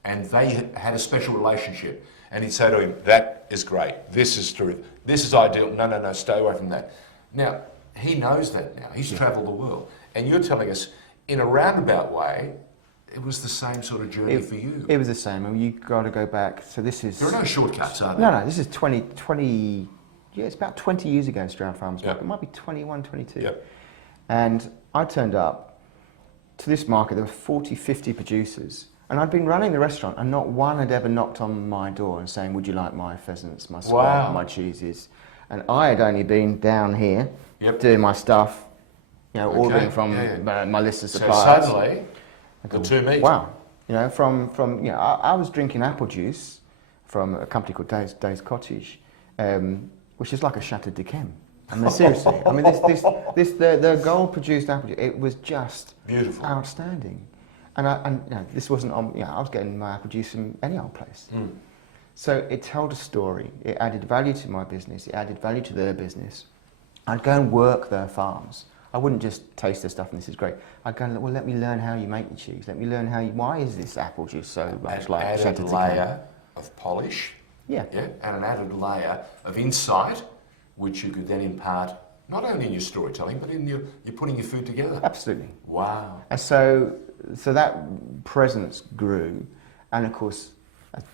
and they had a special relationship. And he'd say to him, "That is great. This is terrific. This is ideal. No, stay away from that." Now, he knows that now. He's travelled the world. And you're telling us, in a roundabout way, it was the same sort of journey for you. It was the same. I mean, you've got to go back. So this is... There are no shortcuts, are there? No, this is 20... Yeah, it's about 20 years ago, Stroud Farmers Market. It might be 21, 22. Yep. And I turned up to this market. There were 40, 50 producers. And I'd been running the restaurant, and not one had ever knocked on my door and saying, "Would you like my pheasants, my squab, my cheeses?" And I had only been down here doing my stuff, you know, ordering from my list of suppliers. So suddenly, the two meet. Wow. You know, from you know, I was drinking apple juice from a company called Dave's Cottage, which is like a Chateau d'Yquem. I mean, seriously. I mean, the gold produced apple juice, it was just beautiful, outstanding. And you know, this wasn't on. You know, I was getting my apple juice from any old place. So it told a story. It added value to my business. It added value to their business. I'd go and work their farms. I wouldn't just taste the stuff and this is great. I'd go and, well, let me learn how you make your cheese. Let me learn why is this apple juice so much like an added layer of polish. And an added layer of insight, which you could then impart not only in your storytelling, but in you're putting your food together. Absolutely. Wow. And so that presence grew, and of course,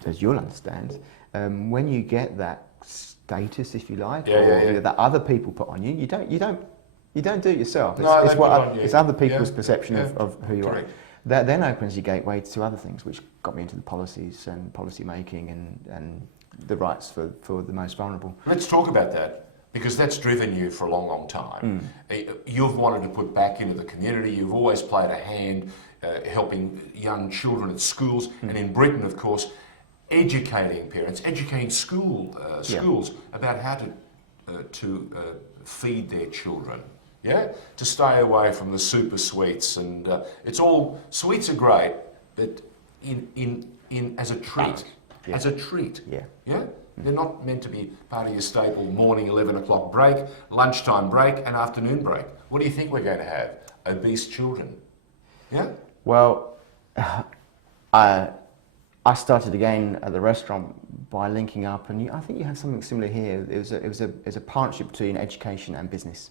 as you'll understand, when you get that status, if you like, or that other people put on you, you don't do it yourself. It's other people's perception of who you are. That then opens your gateway to other things, which got me into the policies and policy making and the rights for the most vulnerable. Let's talk about that, because that's driven you for a long, long time. You've wanted to put back into the community. You've always played a hand helping young children at schools, and in Britain, of course, educating parents, educating schools about how to feed their children. To stay away from the super sweets, and it's all sweets are great, but in as a treat, They're not meant to be part of your staple morning 11 o'clock break, lunchtime break, and afternoon break. What do you think we're going to have? Obese children? Yeah. Well, I started again at the restaurant by linking up, and I think you had something similar here. It was a partnership between education and business,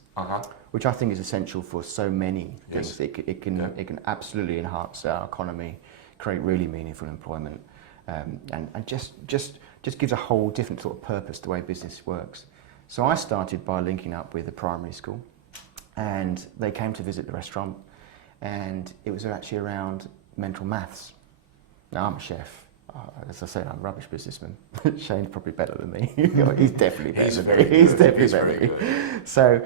which I think is essential for so many things. It can absolutely enhance our economy, create really meaningful employment, and just gives a whole different sort of purpose to the way business works. So I started by linking up with a primary school, and they came to visit the restaurant, and it was actually around mental maths. Now I'm a chef. As I say, I'm a rubbish businessman. Shane's probably better than me. He's definitely better He's than very me. He's good. definitely He's better very than me. good. So,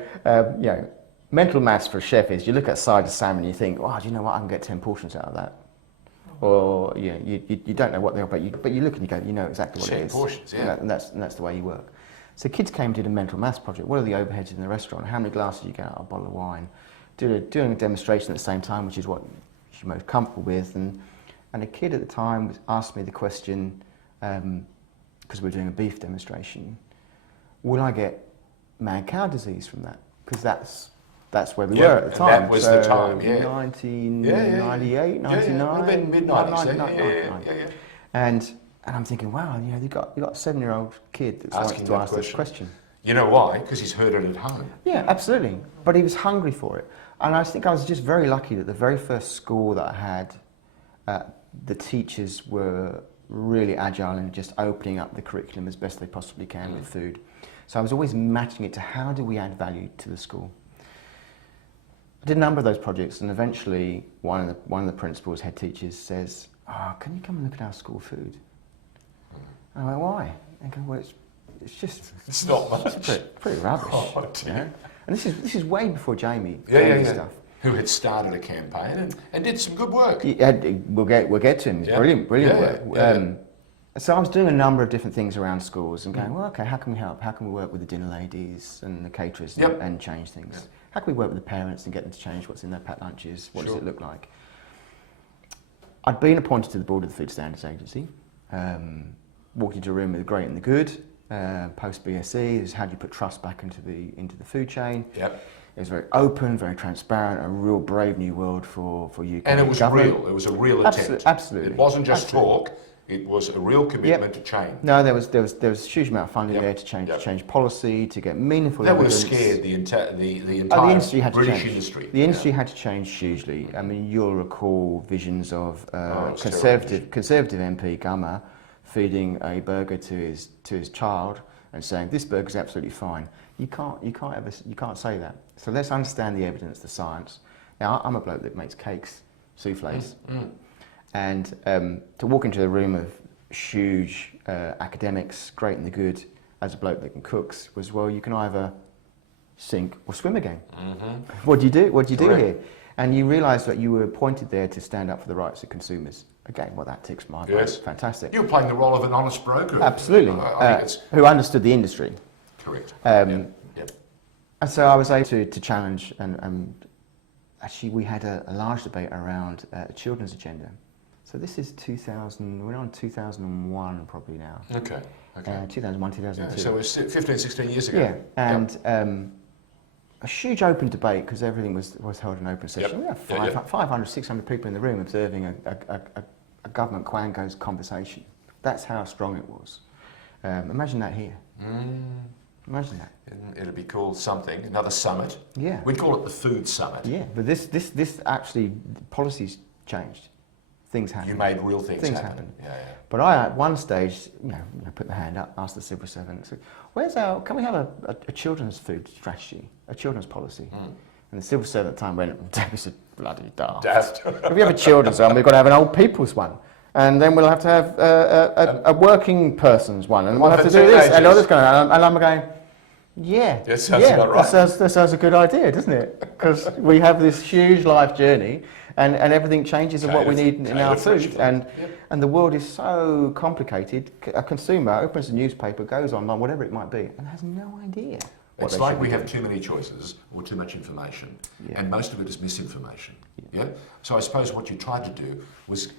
you know, mental maths for a chef is you look at a side of salmon and you think, oh, do you know what? I can get 10 portions out of that. Or you don't know what they are, but you look and you go, you know exactly what it 10 is. portions, yeah. And that's the way you work. So kids came and did a mental maths project. What are the overheads in the restaurant? How many glasses you get out of a bottle of wine? Doing a demonstration at the same time, which is what you're most comfortable with. And a kid at the time asked me the question, because we're doing a beef demonstration, will I get mad cow disease from that? Because that's where we were at the time. That was the time, yeah. 1998, 99, mid-90s, yeah. And I'm thinking, wow, you know, you've got a 7-year-old kid that wants to ask this question. You know why? Because he's heard it at home. Yeah, absolutely. But he was hungry for it. And I think I was just very lucky that the very first school that I had, the teachers were really agile in just opening up the curriculum as best they possibly can with food. So I was always matching it to how do we add value to the school. I did a number of those projects, and eventually one of the principals, head teachers, says, "Oh, can you come and look at our school food?" And I went, "Why?" And I go, "Well, it's not much. It's pretty rubbish." Oh, dear. You know? And this is way before Jamie. Stuff. Who had started a campaign and did some good work. We'll get to him. It's brilliant work. So I was doing a number of different things around schools and going, well, okay, how can we help? How can we work with the dinner ladies and the caterers and change things? Yep. How can we work with the parents and get them to change what's in their packed lunches? What does it look like? I'd been appointed to the board of the Food Standards Agency. Walked into a room with the great and the good. Post BSc is how do you put trust back into the food chain? Yep. It was very open, very transparent, a real brave new world for UK And it was government. real. It was a real attempt. Absolutely. It wasn't just talk. It was a real commitment to change. No, there was a huge amount of funding there to change policy, to get meaningful That would have evidence. scared the entire industry had to British change. industry. The industry had to change hugely. I mean, you'll recall visions of conservative MP Gummer feeding a burger to his child and saying this burger's absolutely fine. You can't say that. So let's understand the evidence, the science. Now, I'm a bloke that makes cakes, soufflés, and to walk into a room of huge academics, great and the good, as a bloke that can cooks, was, well, you can either sink or swim again. What do you do? What do you do here? And you realise that you were appointed there to stand up for the rights of consumers. Again, well, that ticks my box. Fantastic. You were playing the role of an honest broker. Absolutely. Who understood the industry. Correct. And so I was able to challenge, and actually we had a large debate around a children's agenda. So this is 2000, we're on 2001 probably now. Okay. 2001, 2002. Yeah, so it was 15, 16 years ago. Yeah, and a huge open debate because everything was held in open session. We had 500, 600 people in the room observing a government quango's conversation. That's how strong it was. Imagine that here. Imagine that. It'd be called something, another summit. Yeah. We'd call it the Food Summit. Yeah, but this actually, policies changed. Things happened. You made real things happen. Yeah. But I, at one stage, put the hand up, asked the civil servant, said, can we have a children's food strategy, a children's policy? And the civil servant at the time went, David said, bloody daft. If we have a children's one, we've got to have an old people's one. And then we'll have to have a working person's one. And we'll have to do this. And all this kind of, and I'm going, that sounds a good idea, doesn't it? Because we have this huge life journey and everything changes in what we need in our food. And the world is so complicated. A consumer opens a newspaper, goes online, whatever it might be, and has no idea. It's like we have too many choices or too much information. And most of it is misinformation. So I suppose what you tried to do was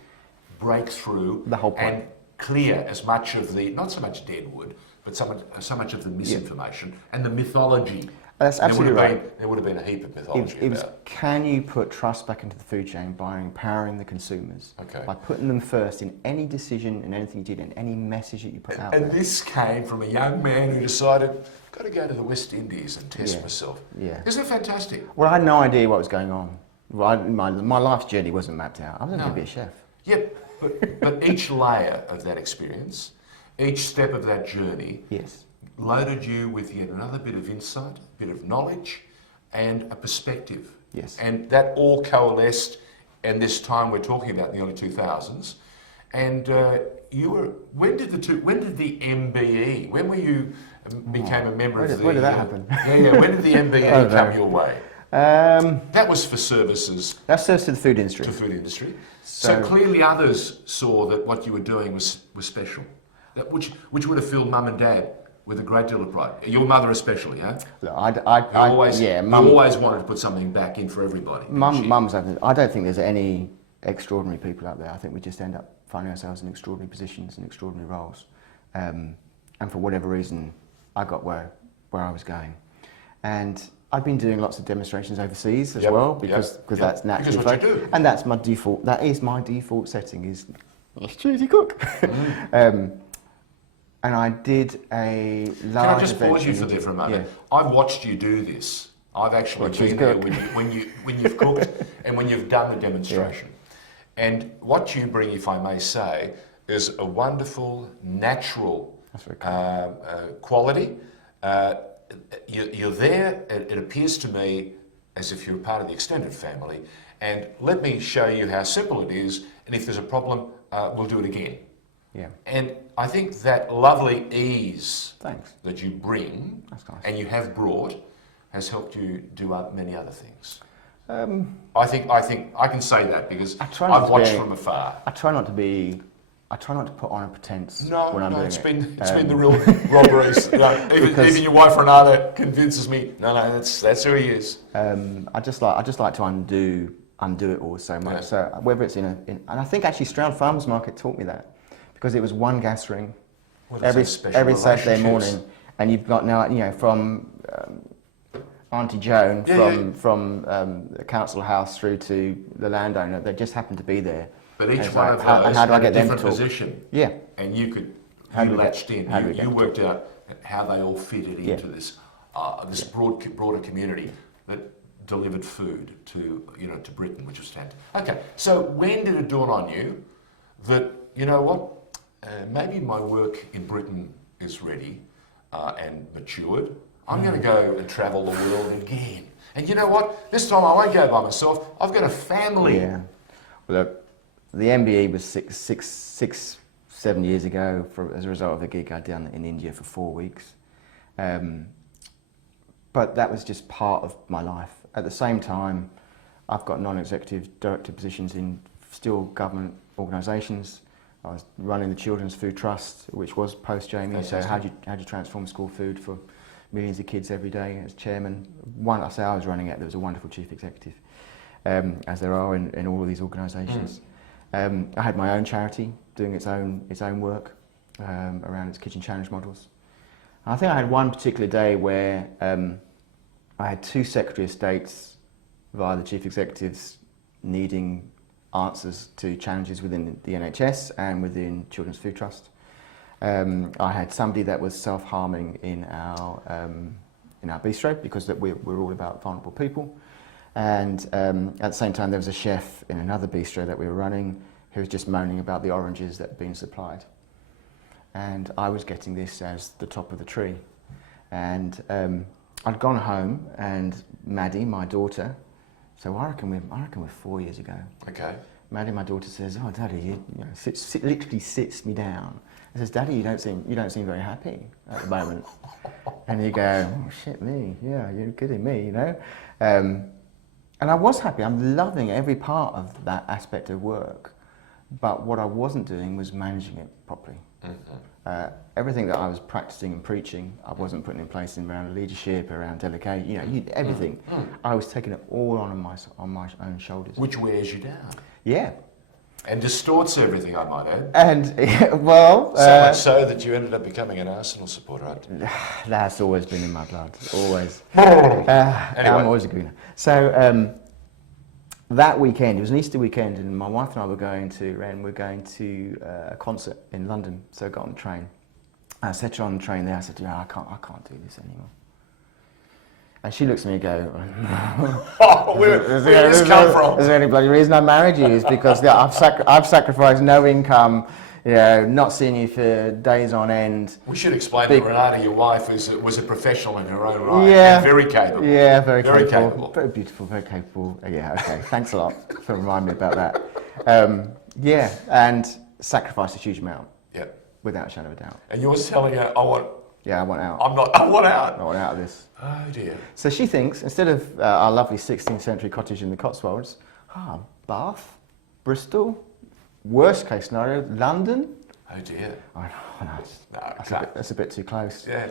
break through the whole point and clear as much of the, not so much dead wood, but so much of the misinformation and the mythology. That's absolutely right. There would have been a heap of mythology it was, can you put trust back into the food chain by empowering the consumers, by putting them first in any decision and anything you did, and any message that you put out there. And this came from a young man who decided, I've got to go to the West Indies and test myself. Isn't it fantastic? Well, I had no idea what was going on. My life's journey wasn't mapped out. I was going to be a chef. Yep, but each layer of that experience, each step of that journey, loaded you with yet another bit of insight, a bit of knowledge, and a perspective. Yes. And that all coalesced in this time we're talking about, in the early 2000s, And you were. When did the MBE? When were you became a member of the? When did that happen? Yeah. When did the MBE come your way? That was for services. That serves to the food industry. To food industry. So clearly, others saw that what you were doing was special, which would have filled mum and dad with a great deal of pride. Your mother especially, huh? Look, Mum always wanted to put something back in for everybody. Mum's. I don't think there's any extraordinary people out there. I think we just end up finding ourselves in extraordinary positions and extraordinary roles. And for whatever reason, I got where I was going. And I've been doing lots of demonstrations overseas as well because that's naturally what you do. And that's my default. That is my default setting. Is let's choosy cook. And I did a large. Can I just pause you for there for a moment? Yeah. I've watched you do this. I've actually been there when you've cooked and when you've done the demonstration. Yeah. And what you bring, if I may say, is a wonderful natural quality. You're there. It appears to me as if you're a part of the extended family. And let me show you how simple it is. And if there's a problem, we'll do it again. Yeah. And I think that lovely ease that you bring, and you have brought, has helped you do many other things. I think I can say that because I've watched from afar. I try not to put on a pretense when I'm doing it. It's been the real Rob Rees. Even your wife Renata convinces me. No, that's who he is. I just like to undo it all so much. Yeah. So whether it's and I think actually Stroud Farmers Market taught me that. Because it was one gas ring every Saturday morning, and you've got now from Auntie Joan from the council house through to the landowner. They just happened to be there. But each one of those had a different position. Yeah, and you latched in. You worked out how they all fitted into this broader community that delivered food to Britain, which was fantastic. Okay, so when did it dawn on you that you know what? Maybe my work in Britain is ready and matured. I'm going to go and travel the world again. And you know what? This time I won't go by myself. I've got a family. Yeah. Well, look, the MBE was 7 years ago as a result of a gig I'd done in India for 4 weeks. But that was just part of my life. At the same time, I've got non-executive director positions in still government organisations. I was running the Children's Food Trust, which was post-Jamie. So how do you transform school food for millions of kids every day as chairman? I say I was running it. There was a wonderful chief executive, as there are in all of these organisations. I had my own charity doing its own work around its kitchen challenge models. And I think I had one particular day where I had 2 Secretary of States via the chief executives needing answers to challenges within the NHS and within Children's Food Trust. I had somebody that was self-harming in our bistro because we're all about vulnerable people, and at the same time there was a chef in another bistro that we were running who was just moaning about the oranges that had been supplied, and I was getting this as the top of the tree, and I'd gone home and Maddie, my daughter. So I reckon we're 4 years ago. Okay. Maddie, my daughter, says, "Oh, Daddy," literally sits me down and says, "Daddy, you don't seem very happy at the moment." And you go, "Oh shit, me? Yeah, you're kidding me, you know." And I was happy. I'm loving every part of that aspect of work, but what I wasn't doing was managing it properly. Everything that I was practicing and preaching, I wasn't putting in place around leadership, around delegation, everything. I was taking it all on my own shoulders. Which wears you down. Yeah. And distorts everything, I might add. And, well... So much so that you ended up becoming an Arsenal supporter, right? That's always been in my blood, always. Anyway. I'm always a gooner. So, that weekend, it was an Easter weekend, and my wife and I were going to a concert in London, so I got on the train. I said to her on the train there, I said, I can't do this anymore. And she looks at me and goes, where did this come from? Is there any bloody reason I married you? Is because I've sacrificed no income, not seeing you for days on end. We should explain that Renata, your wife, was a professional in her own right. Yeah. And very capable. Yeah, very capable. Very beautiful, very capable. Yeah, okay. Thanks a lot for reminding me about that. And sacrificed a huge amount, Yep. without a shadow of a doubt. And you're telling her, I want out. I want out. I want out of this. Oh dear. So she thinks, instead of our lovely 16th century cottage in the Cotswolds, Bath, Bristol, worst case scenario, London. Oh dear. I know, No, that's a bit too close. Yeah.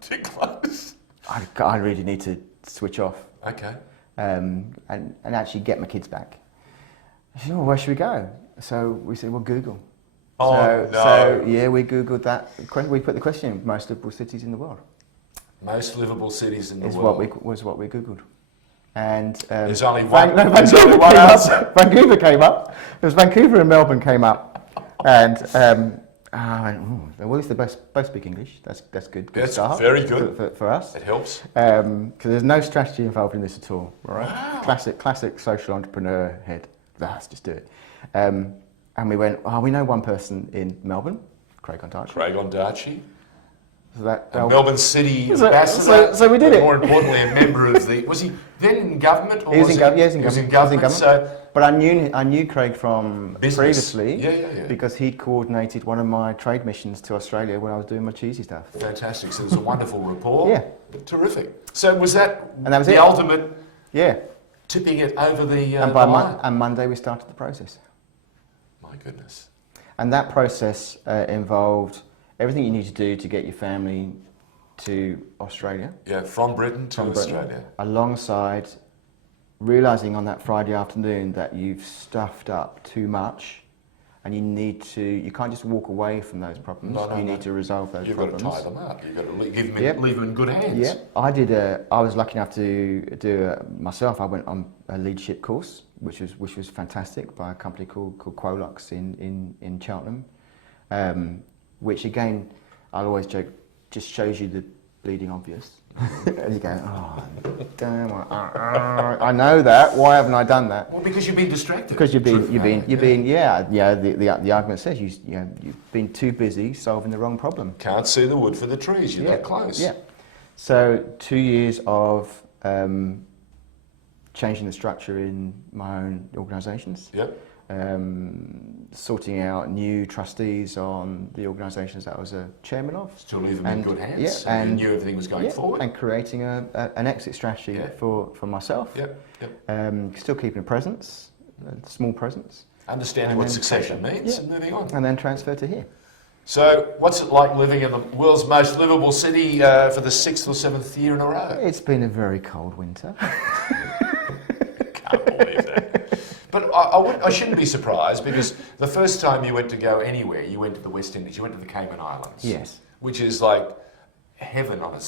Too close. I really need to switch off Okay. and actually get my kids back. She said, well, where should we go? So we said, well, Google. Oh, so, no. So, yeah, we Googled that. We put the question in, most livable cities in the world. Most livable cities in the Is world. was what we Googled. And there's only one. Vancouver came up. It was Vancouver and Melbourne came up. And I went, well, at least they both speak English. That's good. Good That's start very good. For us. It helps. Because there's no strategy involved in this at all. Right? Wow. Classic social entrepreneur head. Let's just do it. And we went, we know one person in Melbourne, Craig Ondarchie. Craig Ondarchie. So Melbourne City ambassador. So we did it. More importantly, a member of the. Was he then in government? Or he was in government. He was in government. So, but I knew Craig from business. Previously. Yeah. Because he'd coordinated one of my trade missions to Australia when I was doing my cheesy stuff. Fantastic. So there's a wonderful rapport. Yeah. Terrific. So was that, the ultimate? Yeah. Tipping it over the. And by Monday we started the process. My goodness. And that process involved everything you need to do to get your family to Australia. Yeah, from Britain to Australia. Alongside realising on that Friday afternoon that you've stuffed up too much and you can't just walk away from those problems. You need to resolve those problems. You've got to tie them up. You've got to leave them in good hands. Yeah, I was lucky enough to do myself. I went on a leadership course, which was fantastic, by a company called Quolox in Cheltenham, which again, I'll always joke, just shows you the bleeding obvious. And you go, oh, damn, I know that. Why haven't I done that? Well, because you've been distracted. Because you've been. The argument says you've been too busy solving the wrong problem. Can't see the wood for the trees. You're that close. Yeah. So 2 years of changing the structure in my own organisations. Yep. Sorting out new trustees on the organisations that I was a chairman of. Still leave them in good hands. Yeah, so you knew everything was going forward. And creating an exit strategy for myself. Yep. Still keeping a presence, a small presence. Understanding what succession means and moving on. And then transfer to here. So, what's it like living in the world's most livable city for the 6th or 7th year in a row? It's been a very cold winter. Can't believe that. But I shouldn't be surprised, because the first time you went to go anywhere, you went to the West Indies, you went to the Cayman Islands. Yes. Which is like heaven on an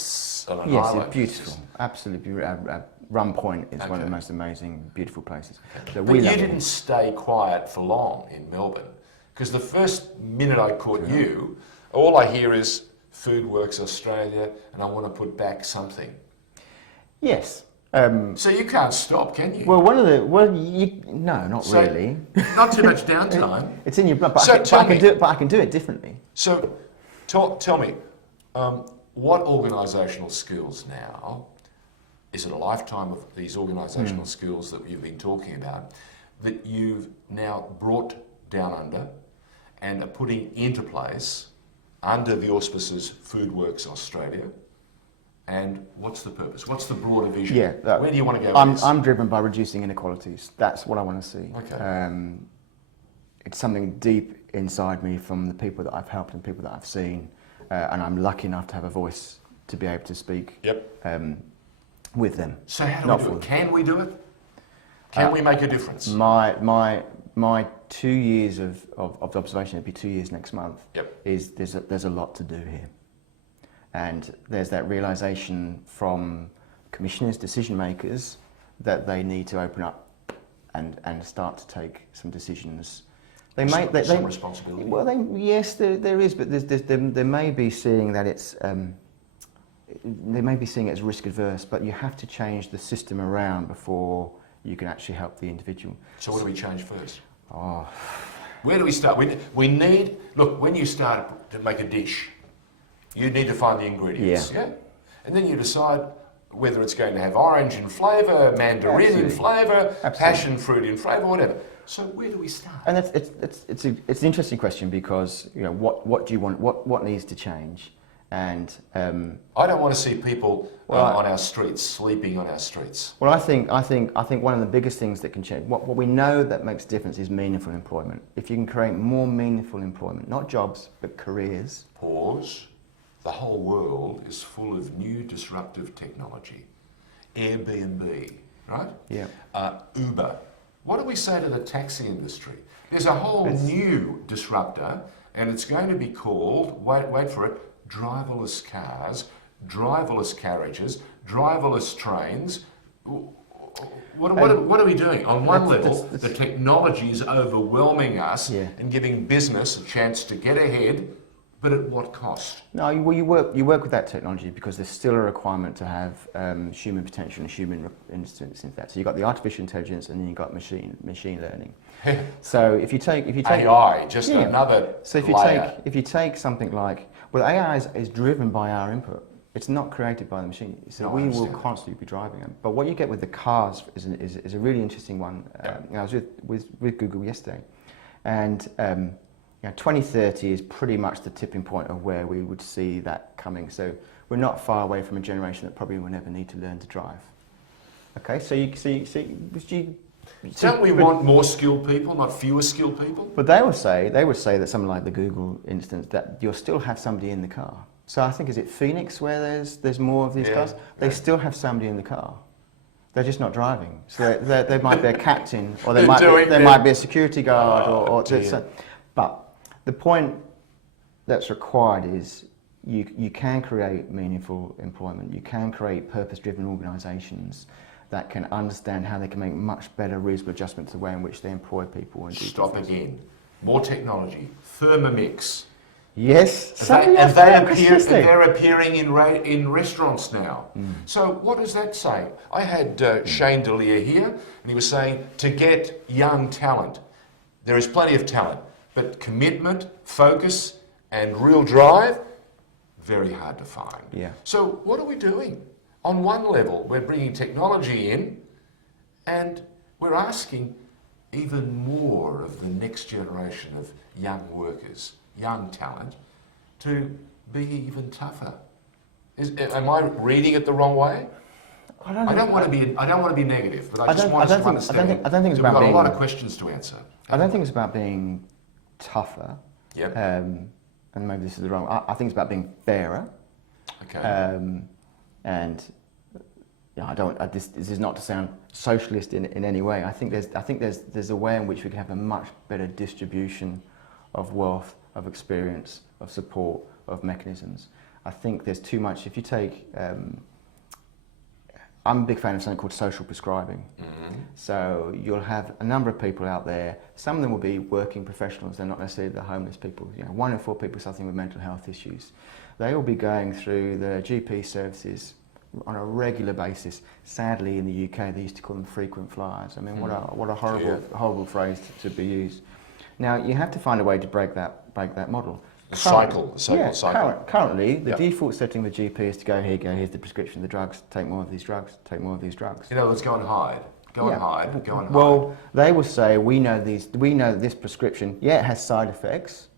island. Yes, it's beautiful. Absolutely. Rum Point is one of the most amazing, beautiful places. So but you didn't stay quiet for long in Melbourne, because the first minute I caught you, all I hear is Food Works Australia, and I want to put back something. Yes. So you can't stop, can you? Well, no, not really. Not too much downtime. It's in your blood, but, I can do it differently. So, tell me, what organisational skills now? Is it a lifetime of these organisational skills that you've been talking about that you've now brought down under and are putting into place under the auspices Food Works Australia? And what's the purpose? What's the broader vision? Where do you want to go with this? I'm driven by reducing inequalities. That's what I want to see. Okay. It's something deep inside me from the people that I've helped and people that I've seen, and I'm lucky enough to have a voice to be able to speak with them. So how do we do it? Can we do it? Can we make a difference? My 2 years of observation, it'll be 2 years next month, is there's a lot to do here. And there's that realisation from commissioners, decision makers, that they need to open up and start to take some decisions. Some responsibility. Well, yes, there is, but they may be seeing that it's they may be seeing it as risk adverse, but you have to change the system around before you can actually help the individual. So what do we change first? Oh. Where do we start? We need, look, when you start to make a dish, you need to find the ingredients, and then you decide whether it's going to have orange in flavour, mandarin in flavour, passion fruit in flavour, whatever. So where do we start? And it's an interesting question because, you know, what do you want? What needs to change? And I don't want to see people Well, on our streets, sleeping on our streets. well, I think one of the biggest things that can change, what we know that makes a difference is meaningful employment. If you can create more meaningful employment, not jobs, but careers. Pause. The whole world is full of new disruptive technology. Airbnb, right? Yeah. Uber. What do we say to the taxi industry? There's a whole new disruptor, and it's going to be called, wait for it, driverless cars, driverless carriages, driverless trains. What are we doing? On one level, the technology is overwhelming us and giving business a chance to get ahead, but at what cost? No, well, you work with that technology because there's still a requirement to have human potential and human instance in that. So you've got the artificial intelligence and then you've got machine learning. So if you take AI, just another So layer. if you take something like, well, AI is driven by our input. It's not created by the machine. So No, I we will understand that. constantly be driving them. But what you get with the cars is a really interesting one. I was with Google yesterday, and 2030 is pretty much the tipping point of where we would see that coming. So we're not far away from a generation that probably will never need to learn to drive. Okay, so you see. Don't we want more skilled people, not fewer skilled people? But they would say that something like the Google instance, that you'll still have somebody in the car. So I think, is it Phoenix where there's more of these cars? They still have somebody in the car. They're just not driving. So they might be a captain, or they might be a security guard, but the point that's required is you can create meaningful employment. You can create purpose-driven organisations that can understand how they can make much better reasonable adjustments to the way in which they employ people. And Stop again. More technology. Thermomix. Yes. They're appearing in restaurants now. So what does that say? I had Shane Delia here, and he was saying to get young talent, there is plenty of talent, but commitment, focus, and real drive, very hard to find. Yeah. So what are we doing? On one level, we're bringing technology in, and we're asking even more of the next generation of young workers, young talent, to be even tougher. Am I reading it the wrong way? I don't want to be negative, but I just want us to understand. I don't think it's we've about got being, a lot of questions to answer. I don't think it's about being tougher. Yep. And maybe this is the wrong. I think it's about being fairer. Okay. And this is not to sound socialist in any way. I think there's a way in which we can have a much better distribution of wealth, of experience, of support, of mechanisms. I think there's too much. If you take, I'm a big fan of something called social prescribing. So you'll have a number of people out there. Some of them will be working professionals. They're not necessarily the homeless people. 1 in 4 people suffering with mental health issues. They will be going through the GP services on a regular basis. Sadly, in the UK, they used to call them frequent flyers. I mean, what a horrible phrase to be used. Now, you have to find a way to break that model. The cycle. Currently, the default setting of the GP is to go, here's the prescription of the drugs, take more of these drugs, take more of these drugs. In other words, go and hide. Go and hide. Well, they will say, we know this prescription, it has side effects,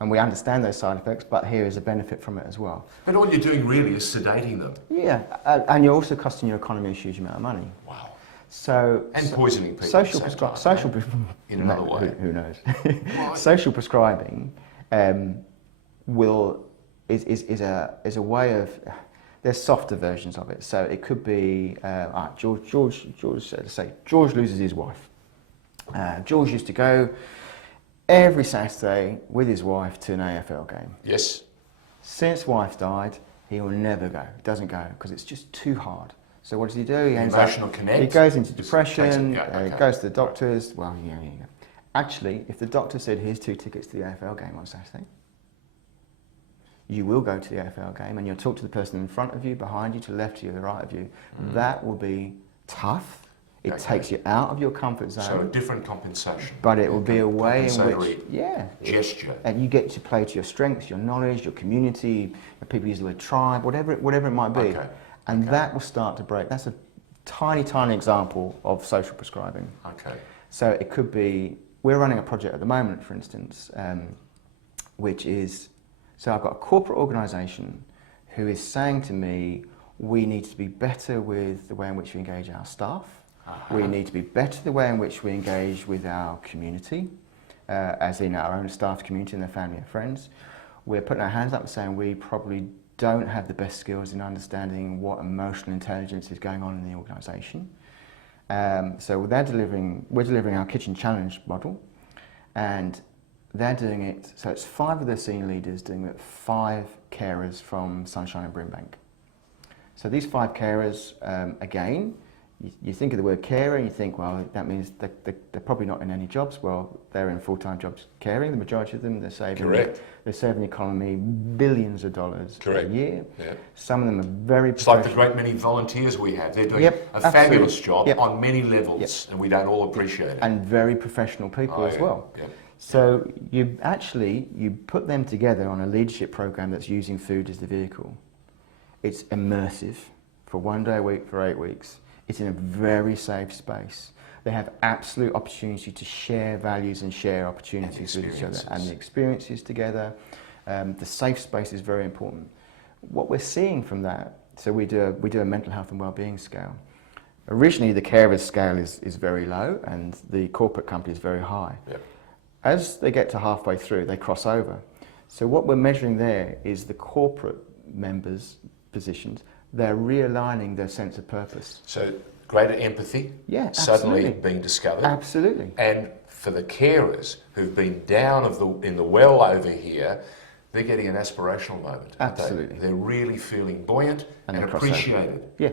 and we understand those side effects, but here is a benefit from it as well. But all you're doing really is sedating them. Yeah, and you're also costing your economy a huge amount of money. Wow. And poisoning people. In another way. Who knows? Social prescribing is a way of. There's softer versions of it. So it could be George loses his wife. George used to go every Saturday with his wife to an AFL game. Yes. Since wife died, he will never go. He doesn't go because it's just too hard. So what does he do? He goes into depression, goes to the doctors. Well, yeah. Actually, if the doctor said, here's 2 tickets to the AFL game on Saturday, you will go to the AFL game and you'll talk to the person in front of you, behind you, to the left of you, the right of you. That will be tough. It takes you out of your comfort zone. So a different compensation. But it will be a way in which, gesture. And you get to play to your strengths, your knowledge, your community. People use the word tribe, whatever it might be. Okay. And that will start to break. That's a tiny, tiny example of social prescribing. Okay. So it could be, we're running a project at the moment, for instance, which is, so I've got a corporate organisation who is saying to me, we need to be better with the way in which we engage our staff. We need to be better the way in which we engage with our community, as in our own staff community and their family and friends. We're putting our hands up and saying we probably don't have the best skills in understanding what emotional intelligence is going on in the organisation. So we're delivering our kitchen challenge model, and they're doing it, so it's 5 of their senior leaders doing it, 5 carers from Sunshine and Brimbank. So these 5 carers, again, you think of the word carer and you think, well, that means they're probably not in any jobs. Well, they're in full-time jobs caring, the majority of them. They're saving the economy billions of dollars a year. Yep. Some of them are very It's like the great many volunteers we have. They're doing a fabulous job on many levels, and we don't all appreciate it. And very professional people as well. Yep. So you put them together on a leadership program that's using food as the vehicle. It's immersive for 1 day a week for 8 weeks. It's in a very safe space. They have absolute opportunity to share values and share opportunities with each other, and the experiences together. The safe space is very important. What we're seeing from that, so we do a mental health and wellbeing scale. Originally, the carers scale is very low, and the corporate company is very high. Yep. As they get to halfway through, they cross over. So what we're measuring there is the corporate members' positions. They're realigning their sense of purpose. So greater empathy suddenly being discovered. Absolutely. And for the carers who've been down in the well over here, they're getting an aspirational moment. Absolutely. They're really feeling buoyant and appreciated. Yeah.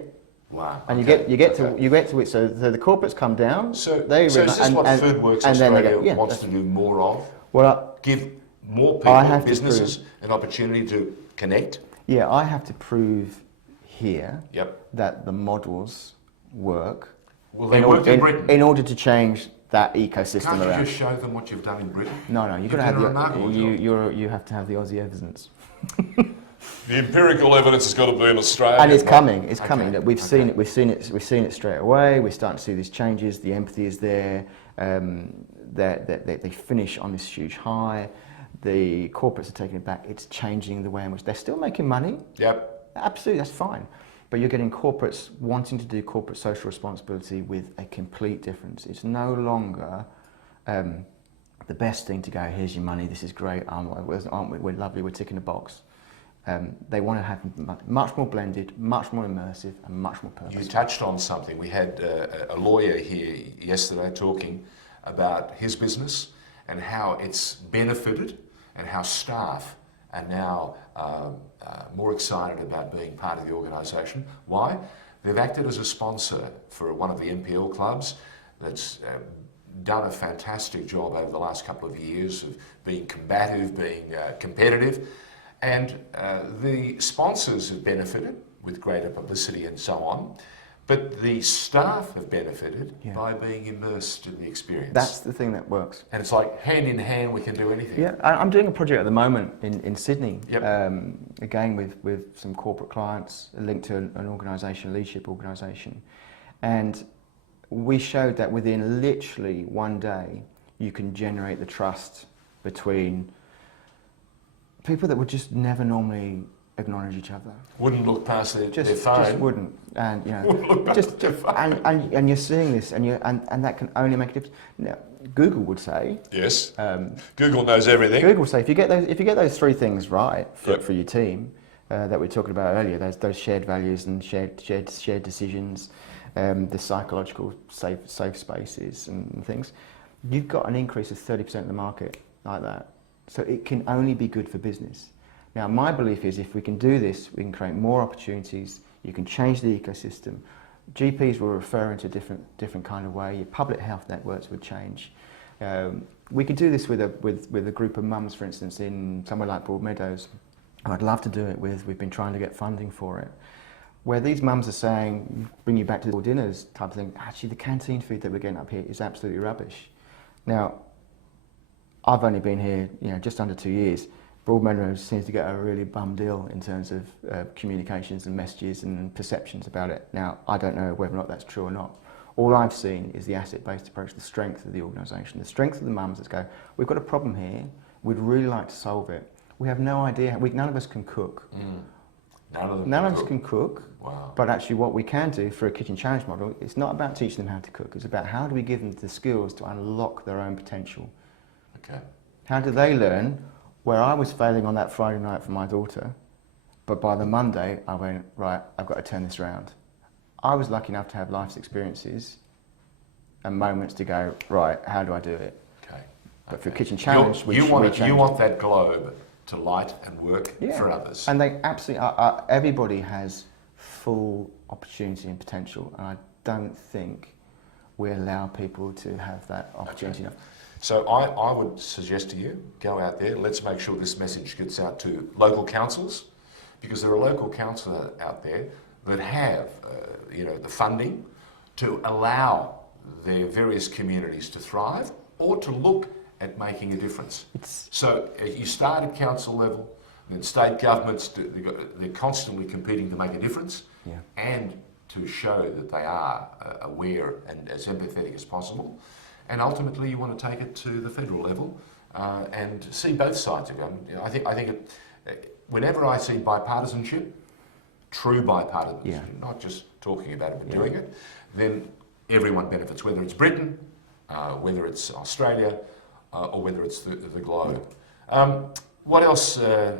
Wow. And you get to it. So the corporates come down. So is this what Foodworks Australia wants to do more of? Well, give more people, businesses, an opportunity to connect. Yeah, I have to prove here that the models work. Well, they work in Britain. In order to change that ecosystem Can't around. You just show them what you've done in Britain? No, you've got to have you have to have the Aussie evidence. The empirical evidence has got to be in Australia. And it's coming. It's coming. That we've seen it straight away. We're starting to see these changes. The empathy is there. They finish on this huge high. The corporates are taking it back. It's changing the way in which they're still making money. Yep. Absolutely, that's fine. But you're getting corporates wanting to do corporate social responsibility with a complete difference. It's no longer the best thing to go, here's your money, this is great, aren't we? We're lovely, we're ticking a box. They want to have much more blended, much more immersive, and much more purposeful. You touched on something. We had a lawyer here yesterday talking about his business and how it's benefited and how staff are now more excited about being part of the organisation. Why? They've acted as a sponsor for one of the NPL clubs that's done a fantastic job over the last couple of years of being combative, being competitive, and the sponsors have benefited with greater publicity and so on, but the staff have benefited by being immersed in the experience. That's the thing that works. And it's like hand in hand we can do anything. Yeah, I'm doing a project at the moment in Sydney, again with some corporate clients linked to an organisation, a leadership organisation, and we showed that within literally 1 day you can generate the trust between people that would just never normally acknowledge each other. Wouldn't look past their phone. Just wouldn't, and you know, and you're seeing this, and that can only make a difference. Now, Google would say yes. Google knows everything. Google would say if you get those 3 things right for your team that we were talking about earlier, those shared values and shared decisions, the psychological safe spaces and things, you've got an increase of 30% of the market like that. So it can only be good for business. Now, my belief is if we can do this, we can create more opportunities, you can change the ecosystem. GPs will refer into a different kind of way, your public health networks would change. We could do this with a group of mums, for instance, in somewhere like Broadmeadows. I'd love to do it with, we've been trying to get funding for it, where these mums are saying, bring you back to the dinners type of thing, actually the canteen food that we're getting up here is absolutely rubbish. Now, I've only been here, just under 2 years. Broadmeadows seems to get a really bum deal in terms of communications and messages and perceptions about it. Now, I don't know whether or not that's true or not. all I've seen is the asset-based approach, the strength of the organisation, the strength of the mums that go, we've got a problem here, we'd really like to solve it. We have no idea, none of us can cook. None of us can cook, Wow. but actually what we can do for a kitchen challenge model, it's not about teaching them how to cook, it's about how do we give them the skills to unlock their own potential. Okay. How do they learn where I was failing on that Friday night for my daughter, but by the Monday I went, right, I've got to turn this around. I was lucky enough to have life's experiences and moments to go, right, how do I do it? Okay. But for Kitchen Challenge, you want that globe to light and work for others. And they absolutely, everybody has full opportunity and potential, and I don't think we allow people to have that opportunity enough. So I would suggest to you, go out there, let's make sure this message gets out to local councils, because there are local councils out there that have the funding to allow their various communities to thrive or to look at making a difference. So you start at council level, then state governments, they're constantly competing to make a difference and to show that they are aware and as empathetic as possible. And ultimately you want to take it to the federal level and see both sides of it. I think whenever I see bipartisanship, true bipartisanship, not just talking about it but doing it, then everyone benefits, whether it's Britain, whether it's Australia, or whether it's the globe. What else do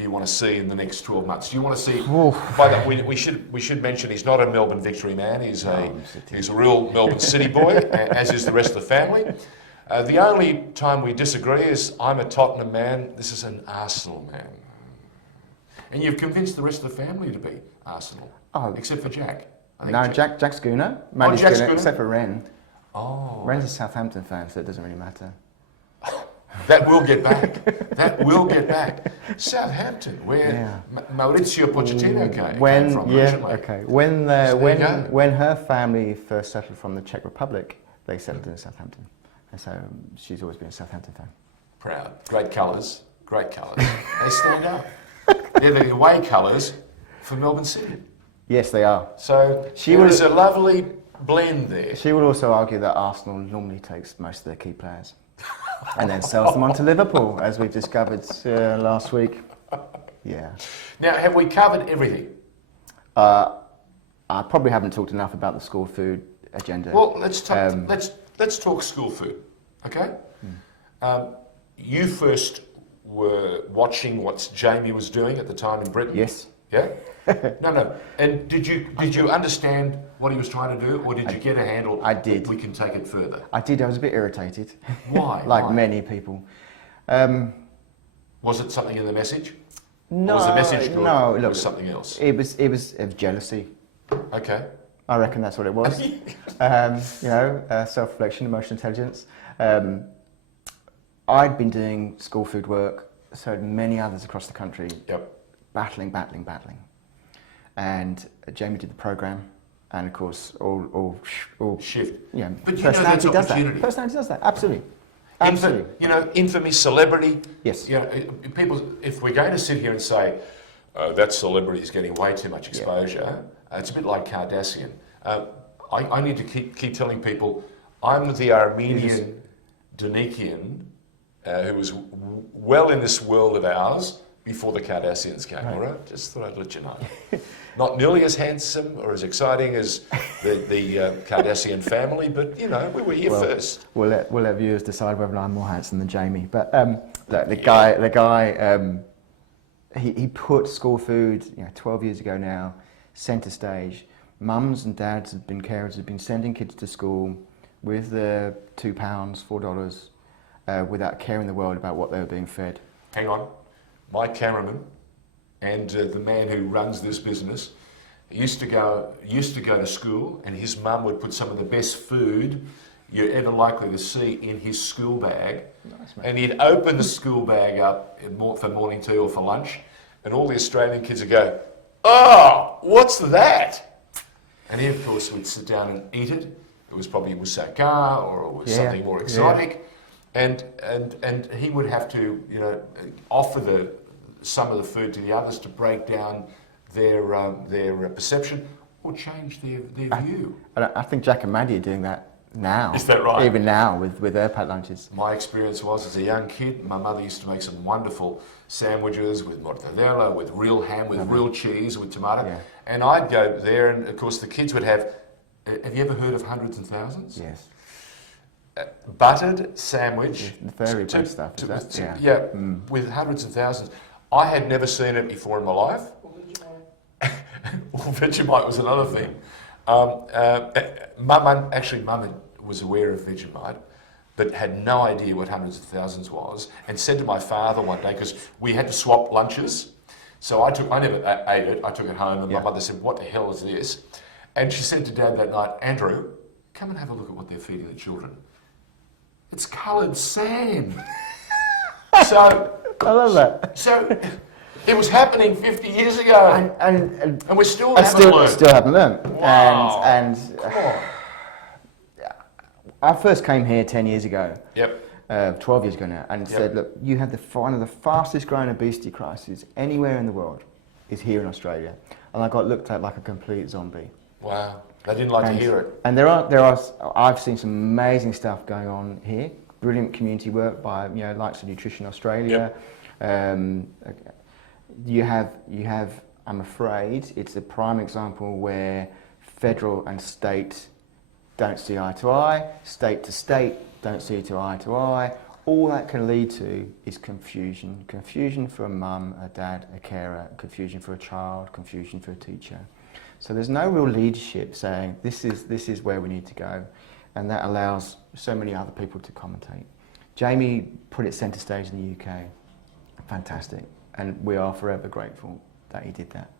you want to see in the next 12 months? Do you want to see? By that, we should mention he's not a Melbourne Victory man. He's a real Melbourne City boy, as is the rest of the family. The only time we disagree is I'm a Tottenham man. This is an Arsenal man. And you've convinced the rest of the family to be Arsenal, except for Jack. Jack Schooner. Jack Schooner. Except for Ren. Oh. Ren's a Southampton fan, so it doesn't really matter. That will get back. That will get back. Southampton, where Maurizio Pochettino came from originally. Okay. When her family first settled from the Czech Republic, they settled in Southampton. And so she's always been a Southampton fan. Proud. Great colours. Great colours. They stand up. They're the away colours for Melbourne City. Yes, they are. So there's a lovely blend there. She would also argue that Arsenal normally takes most of their key players and then sells them on to Liverpool, as we've discovered last week. Yeah. Now, have we covered everything? I probably haven't talked enough about the school food agenda. Well, let's talk school food, okay? You first were watching what Jamie was doing at the time in Britain. Yes. Yeah? No. And did you understand what he was trying to do, or did you get a handle? I did. We can take it further. I did. I was a bit irritated. Why? Like many people. Was it something in the message? No. Or was the message good? No. Or Look, was something else? It was jealousy. Okay. I reckon that's what it was. Self-reflection, emotional intelligence. I'd been doing school food work, so had many others across the country. Yep. Battling. And Jamie did the programme, and of course, all shift. Yeah, but personality does that. Personality does that. Absolutely. Absolutely. Infamy, celebrity. Yes. People. If we're going to sit here and say that celebrity is getting way too much exposure, it's a bit like Kardashian. I need to keep telling people I'm the Armenian DONIKIAN who was well in this world of ours before the Kardashians came. All right, just thought I'd let you know. Not nearly as handsome or as exciting as the Kardashian family, but we were here first. We'll let viewers decide whether I'm more handsome than Jamie. But the guy, he put school food 12 years ago now, centre stage. Mums and dads carers have been sending kids to school with the £2, $4, without caring the world about what they were being fed. Hang on. My cameraman and the man who runs this business used to go to school, and his mum would put some of the best food you're ever likely to see in his school bag. Nice, mate. And he'd open the school bag up for morning tea or for lunch, and all the Australian kids would go, "Oh, what's that?" And he, of course, would sit down and eat it. It was probably moussaka or it was something more exotic. And he would have to, offer some of the food to the others to break down their perception. or change their view. I think Jack and Maddie are doing that now. Is that right? Even now with their packed lunches. My experience was, as a young kid, my mother used to make some wonderful sandwiches with mortadella, with real ham, with real cheese, with tomato. Yeah. And I'd go there, and of course the kids would have you ever heard of Hundreds and Thousands? Yes. Buttered sandwich. The fairy bread stuff, is that? Yeah, with Hundreds and Thousands. I had never seen it before in my life. Well, Vegemite was another thing. Mum was aware of Vegemite, but had no idea what Hundreds of Thousands was, and said to my father one day, because we had to swap lunches, so I never ate it, I took it home, and my mother said, "What the hell is this?" And she said to Dad that night, "Andrew, come and have a look at what they're feeding the children. It's coloured sand." So I love that. So it was happening 50 years ago, and we still haven't learned. Still haven't learned. Wow. And Come on. I first came here 10 years ago. Yep. 12 years ago now, and said, look, you have one of the fastest growing obesity crises anywhere in the world is here in Australia. And I got looked at like a complete zombie. Wow. They didn't like to hear it. And I've seen some amazing stuff going on here. Brilliant community work by likes of Nutrition Australia. You have. I'm afraid it's a prime example where federal and state don't see eye to eye. State to state don't see eye to eye. All that can lead to is confusion. Confusion for a mum, a dad, a carer. Confusion for a child. Confusion for a teacher. So there's no real leadership saying this is where we need to go, and that allows so many other people to commentate. Jamie put it centre stage in the UK. Fantastic, and we are forever grateful that he did that.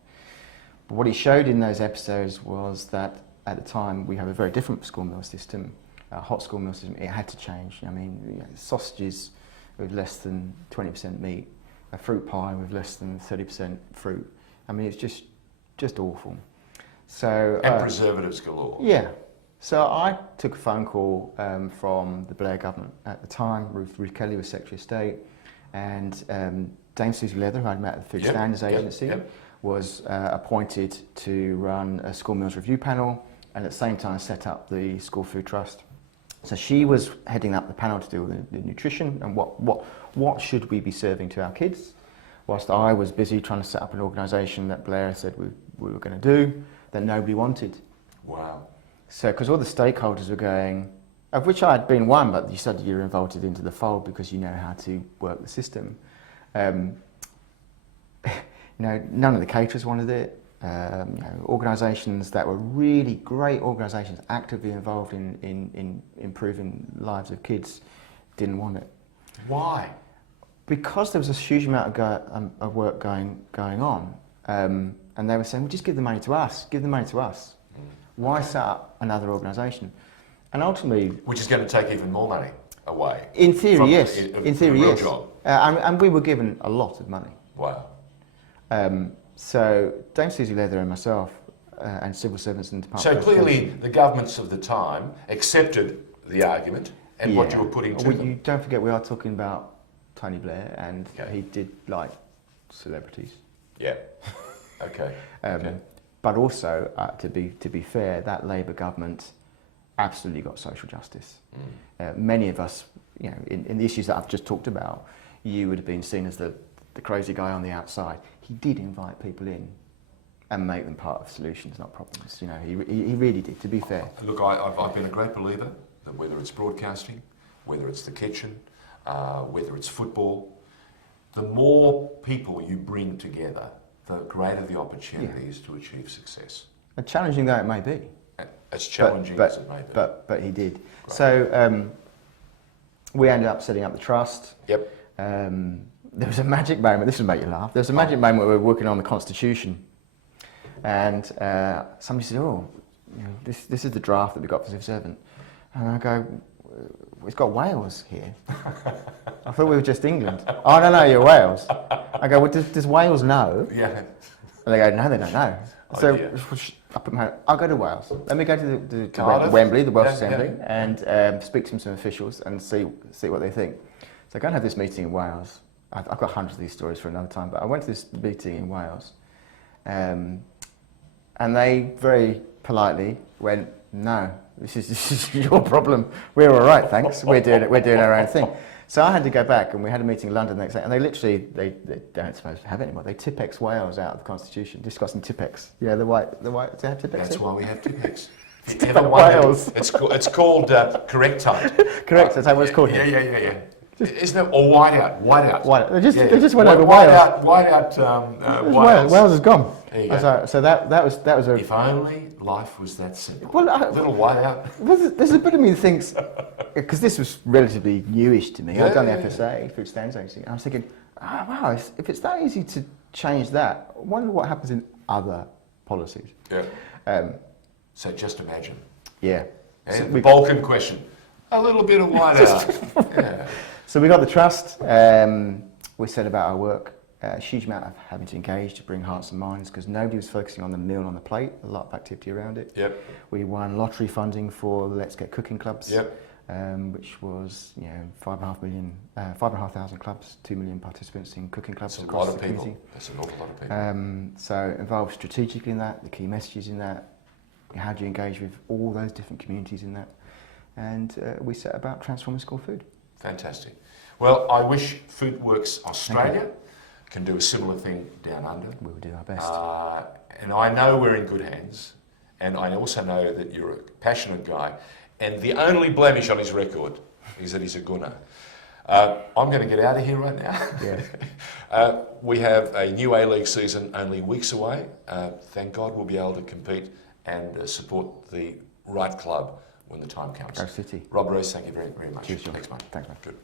But what he showed in those episodes was that at the time we have a very different school meal system, a hot school meal system. It had to change. I mean, sausages with less than 20% meat, a fruit pie with less than 30% fruit. I mean, it's just awful. So, And preservatives galore. Yeah. So I took a phone call from the Blair government at the time. Ruth Kelly was Secretary of State, and Dame Susie Leather, who I'd met at the Food Standards Agency, was appointed to run a school meals review panel, and at the same time set up the School Food Trust. So she was heading up the panel to do with the nutrition and what should we be serving to our kids, whilst I was busy trying to set up an organisation that Blair said we were going to do, that nobody wanted. Wow. So, because all the stakeholders were going, of which I had been one, but you said you're involved into the fold because you know how to work the system. None of the caterers wanted it. Organisations that were really great organisations, actively involved in improving lives of kids, didn't want it. Why? Because there was a huge amount of work going on. And they were saying, well, just give the money to us, give the money to us. Why set up another organisation? And ultimately... Which is going to take even more money away. In theory, yes. In theory, yes. Job. And we were given a lot of money. Wow. So Dame Susie Leather and myself and civil servants in the Department So clearly the governments of the time accepted the argument and what you were putting to them. You don't forget we are talking about Tony Blair, and he did like celebrities. Yeah. Okay. But also, to be fair, that Labour government absolutely got social justice. Many of us, in the issues that I've just talked about, you would have been seen as the crazy guy on the outside. He did invite people in and make them part of solutions, not problems. He really did, to be fair. Look, I've been a great believer that whether it's broadcasting, whether it's the kitchen, whether it's football, the more people you bring together, the greater the opportunities to achieve success. And challenging though it may be. As challenging as it may be. But he did. Great. So we ended up setting up the trust. Yep. There was a magic moment, this will make you laugh, there was a magic moment where we were working on the Constitution, and somebody said, this is the draft that we got for civil servant. And I go, it's got Wales here. I thought we were just England. Oh, no, you're Wales. I go, well, does Wales know? Yeah. And they go, no, they don't know. Oh, so dear. I put my hand, I'll go to Wales. Let me go to Wembley, the Welsh Assembly, and speak to some officials and see what they think. So I go and have this meeting in Wales. I've got hundreds of these stories for another time, but I went to this meeting in Wales, and And they very politely went, no, this is your problem. We're all right, thanks. We're doing our own thing. So I had to go back, and we had a meeting in London the next day, and they literally, they don't suppose to have it anymore. They Tipex Wales out of the Constitution, discussing Tipex. Yeah, the white, do they have Tipex? That's why we have Tipex. Wales. It's called correct type. Correct, that's what it's called. Yeah. Isn't it? Or whiteout. Whiteout. They just went over Wales. Whiteout. Wales is gone. There you go. So that was a. If only life was that simple. Well, Little whiteout. There's a bit of me that thinks, because this was relatively newish to me. Yeah, I'd done the yeah, FSA, Food Standards Agency, and I was thinking, wow, if it's that easy to change that, I wonder what happens in other policies. Yeah. So just imagine. Yeah. So the Balkan question. A little bit of whiteout. Yeah. So we got the trust. We set about our work. A huge amount of having to engage to bring hearts and minds, because nobody was focusing on the meal on the plate. A lot of activity around it. Yep. We won lottery funding for Let's Get Cooking clubs. Yep. Which was 5,500 clubs, 2 million participants in cooking clubs That's across a lot of the people. community. That's an awful lot of people. So involved strategically in that, the key messages in that, how do you engage with all those different communities in that, and we set about transforming school food. Fantastic. Well, I wish Foodworks Australia can do a similar thing down under. We will do our best. And I know we're in good hands, and I also know that you're a passionate guy, and the only blemish on his record is that he's a gunner. I'm going to get out of here right now. Yeah. We have a new A-League season only weeks away. Thank God we'll be able to compete and support the right club when the time comes. Go City. Rob Rees, thank you very, very much. Cheers, John. Thanks, mate. Thanks, mate. Good.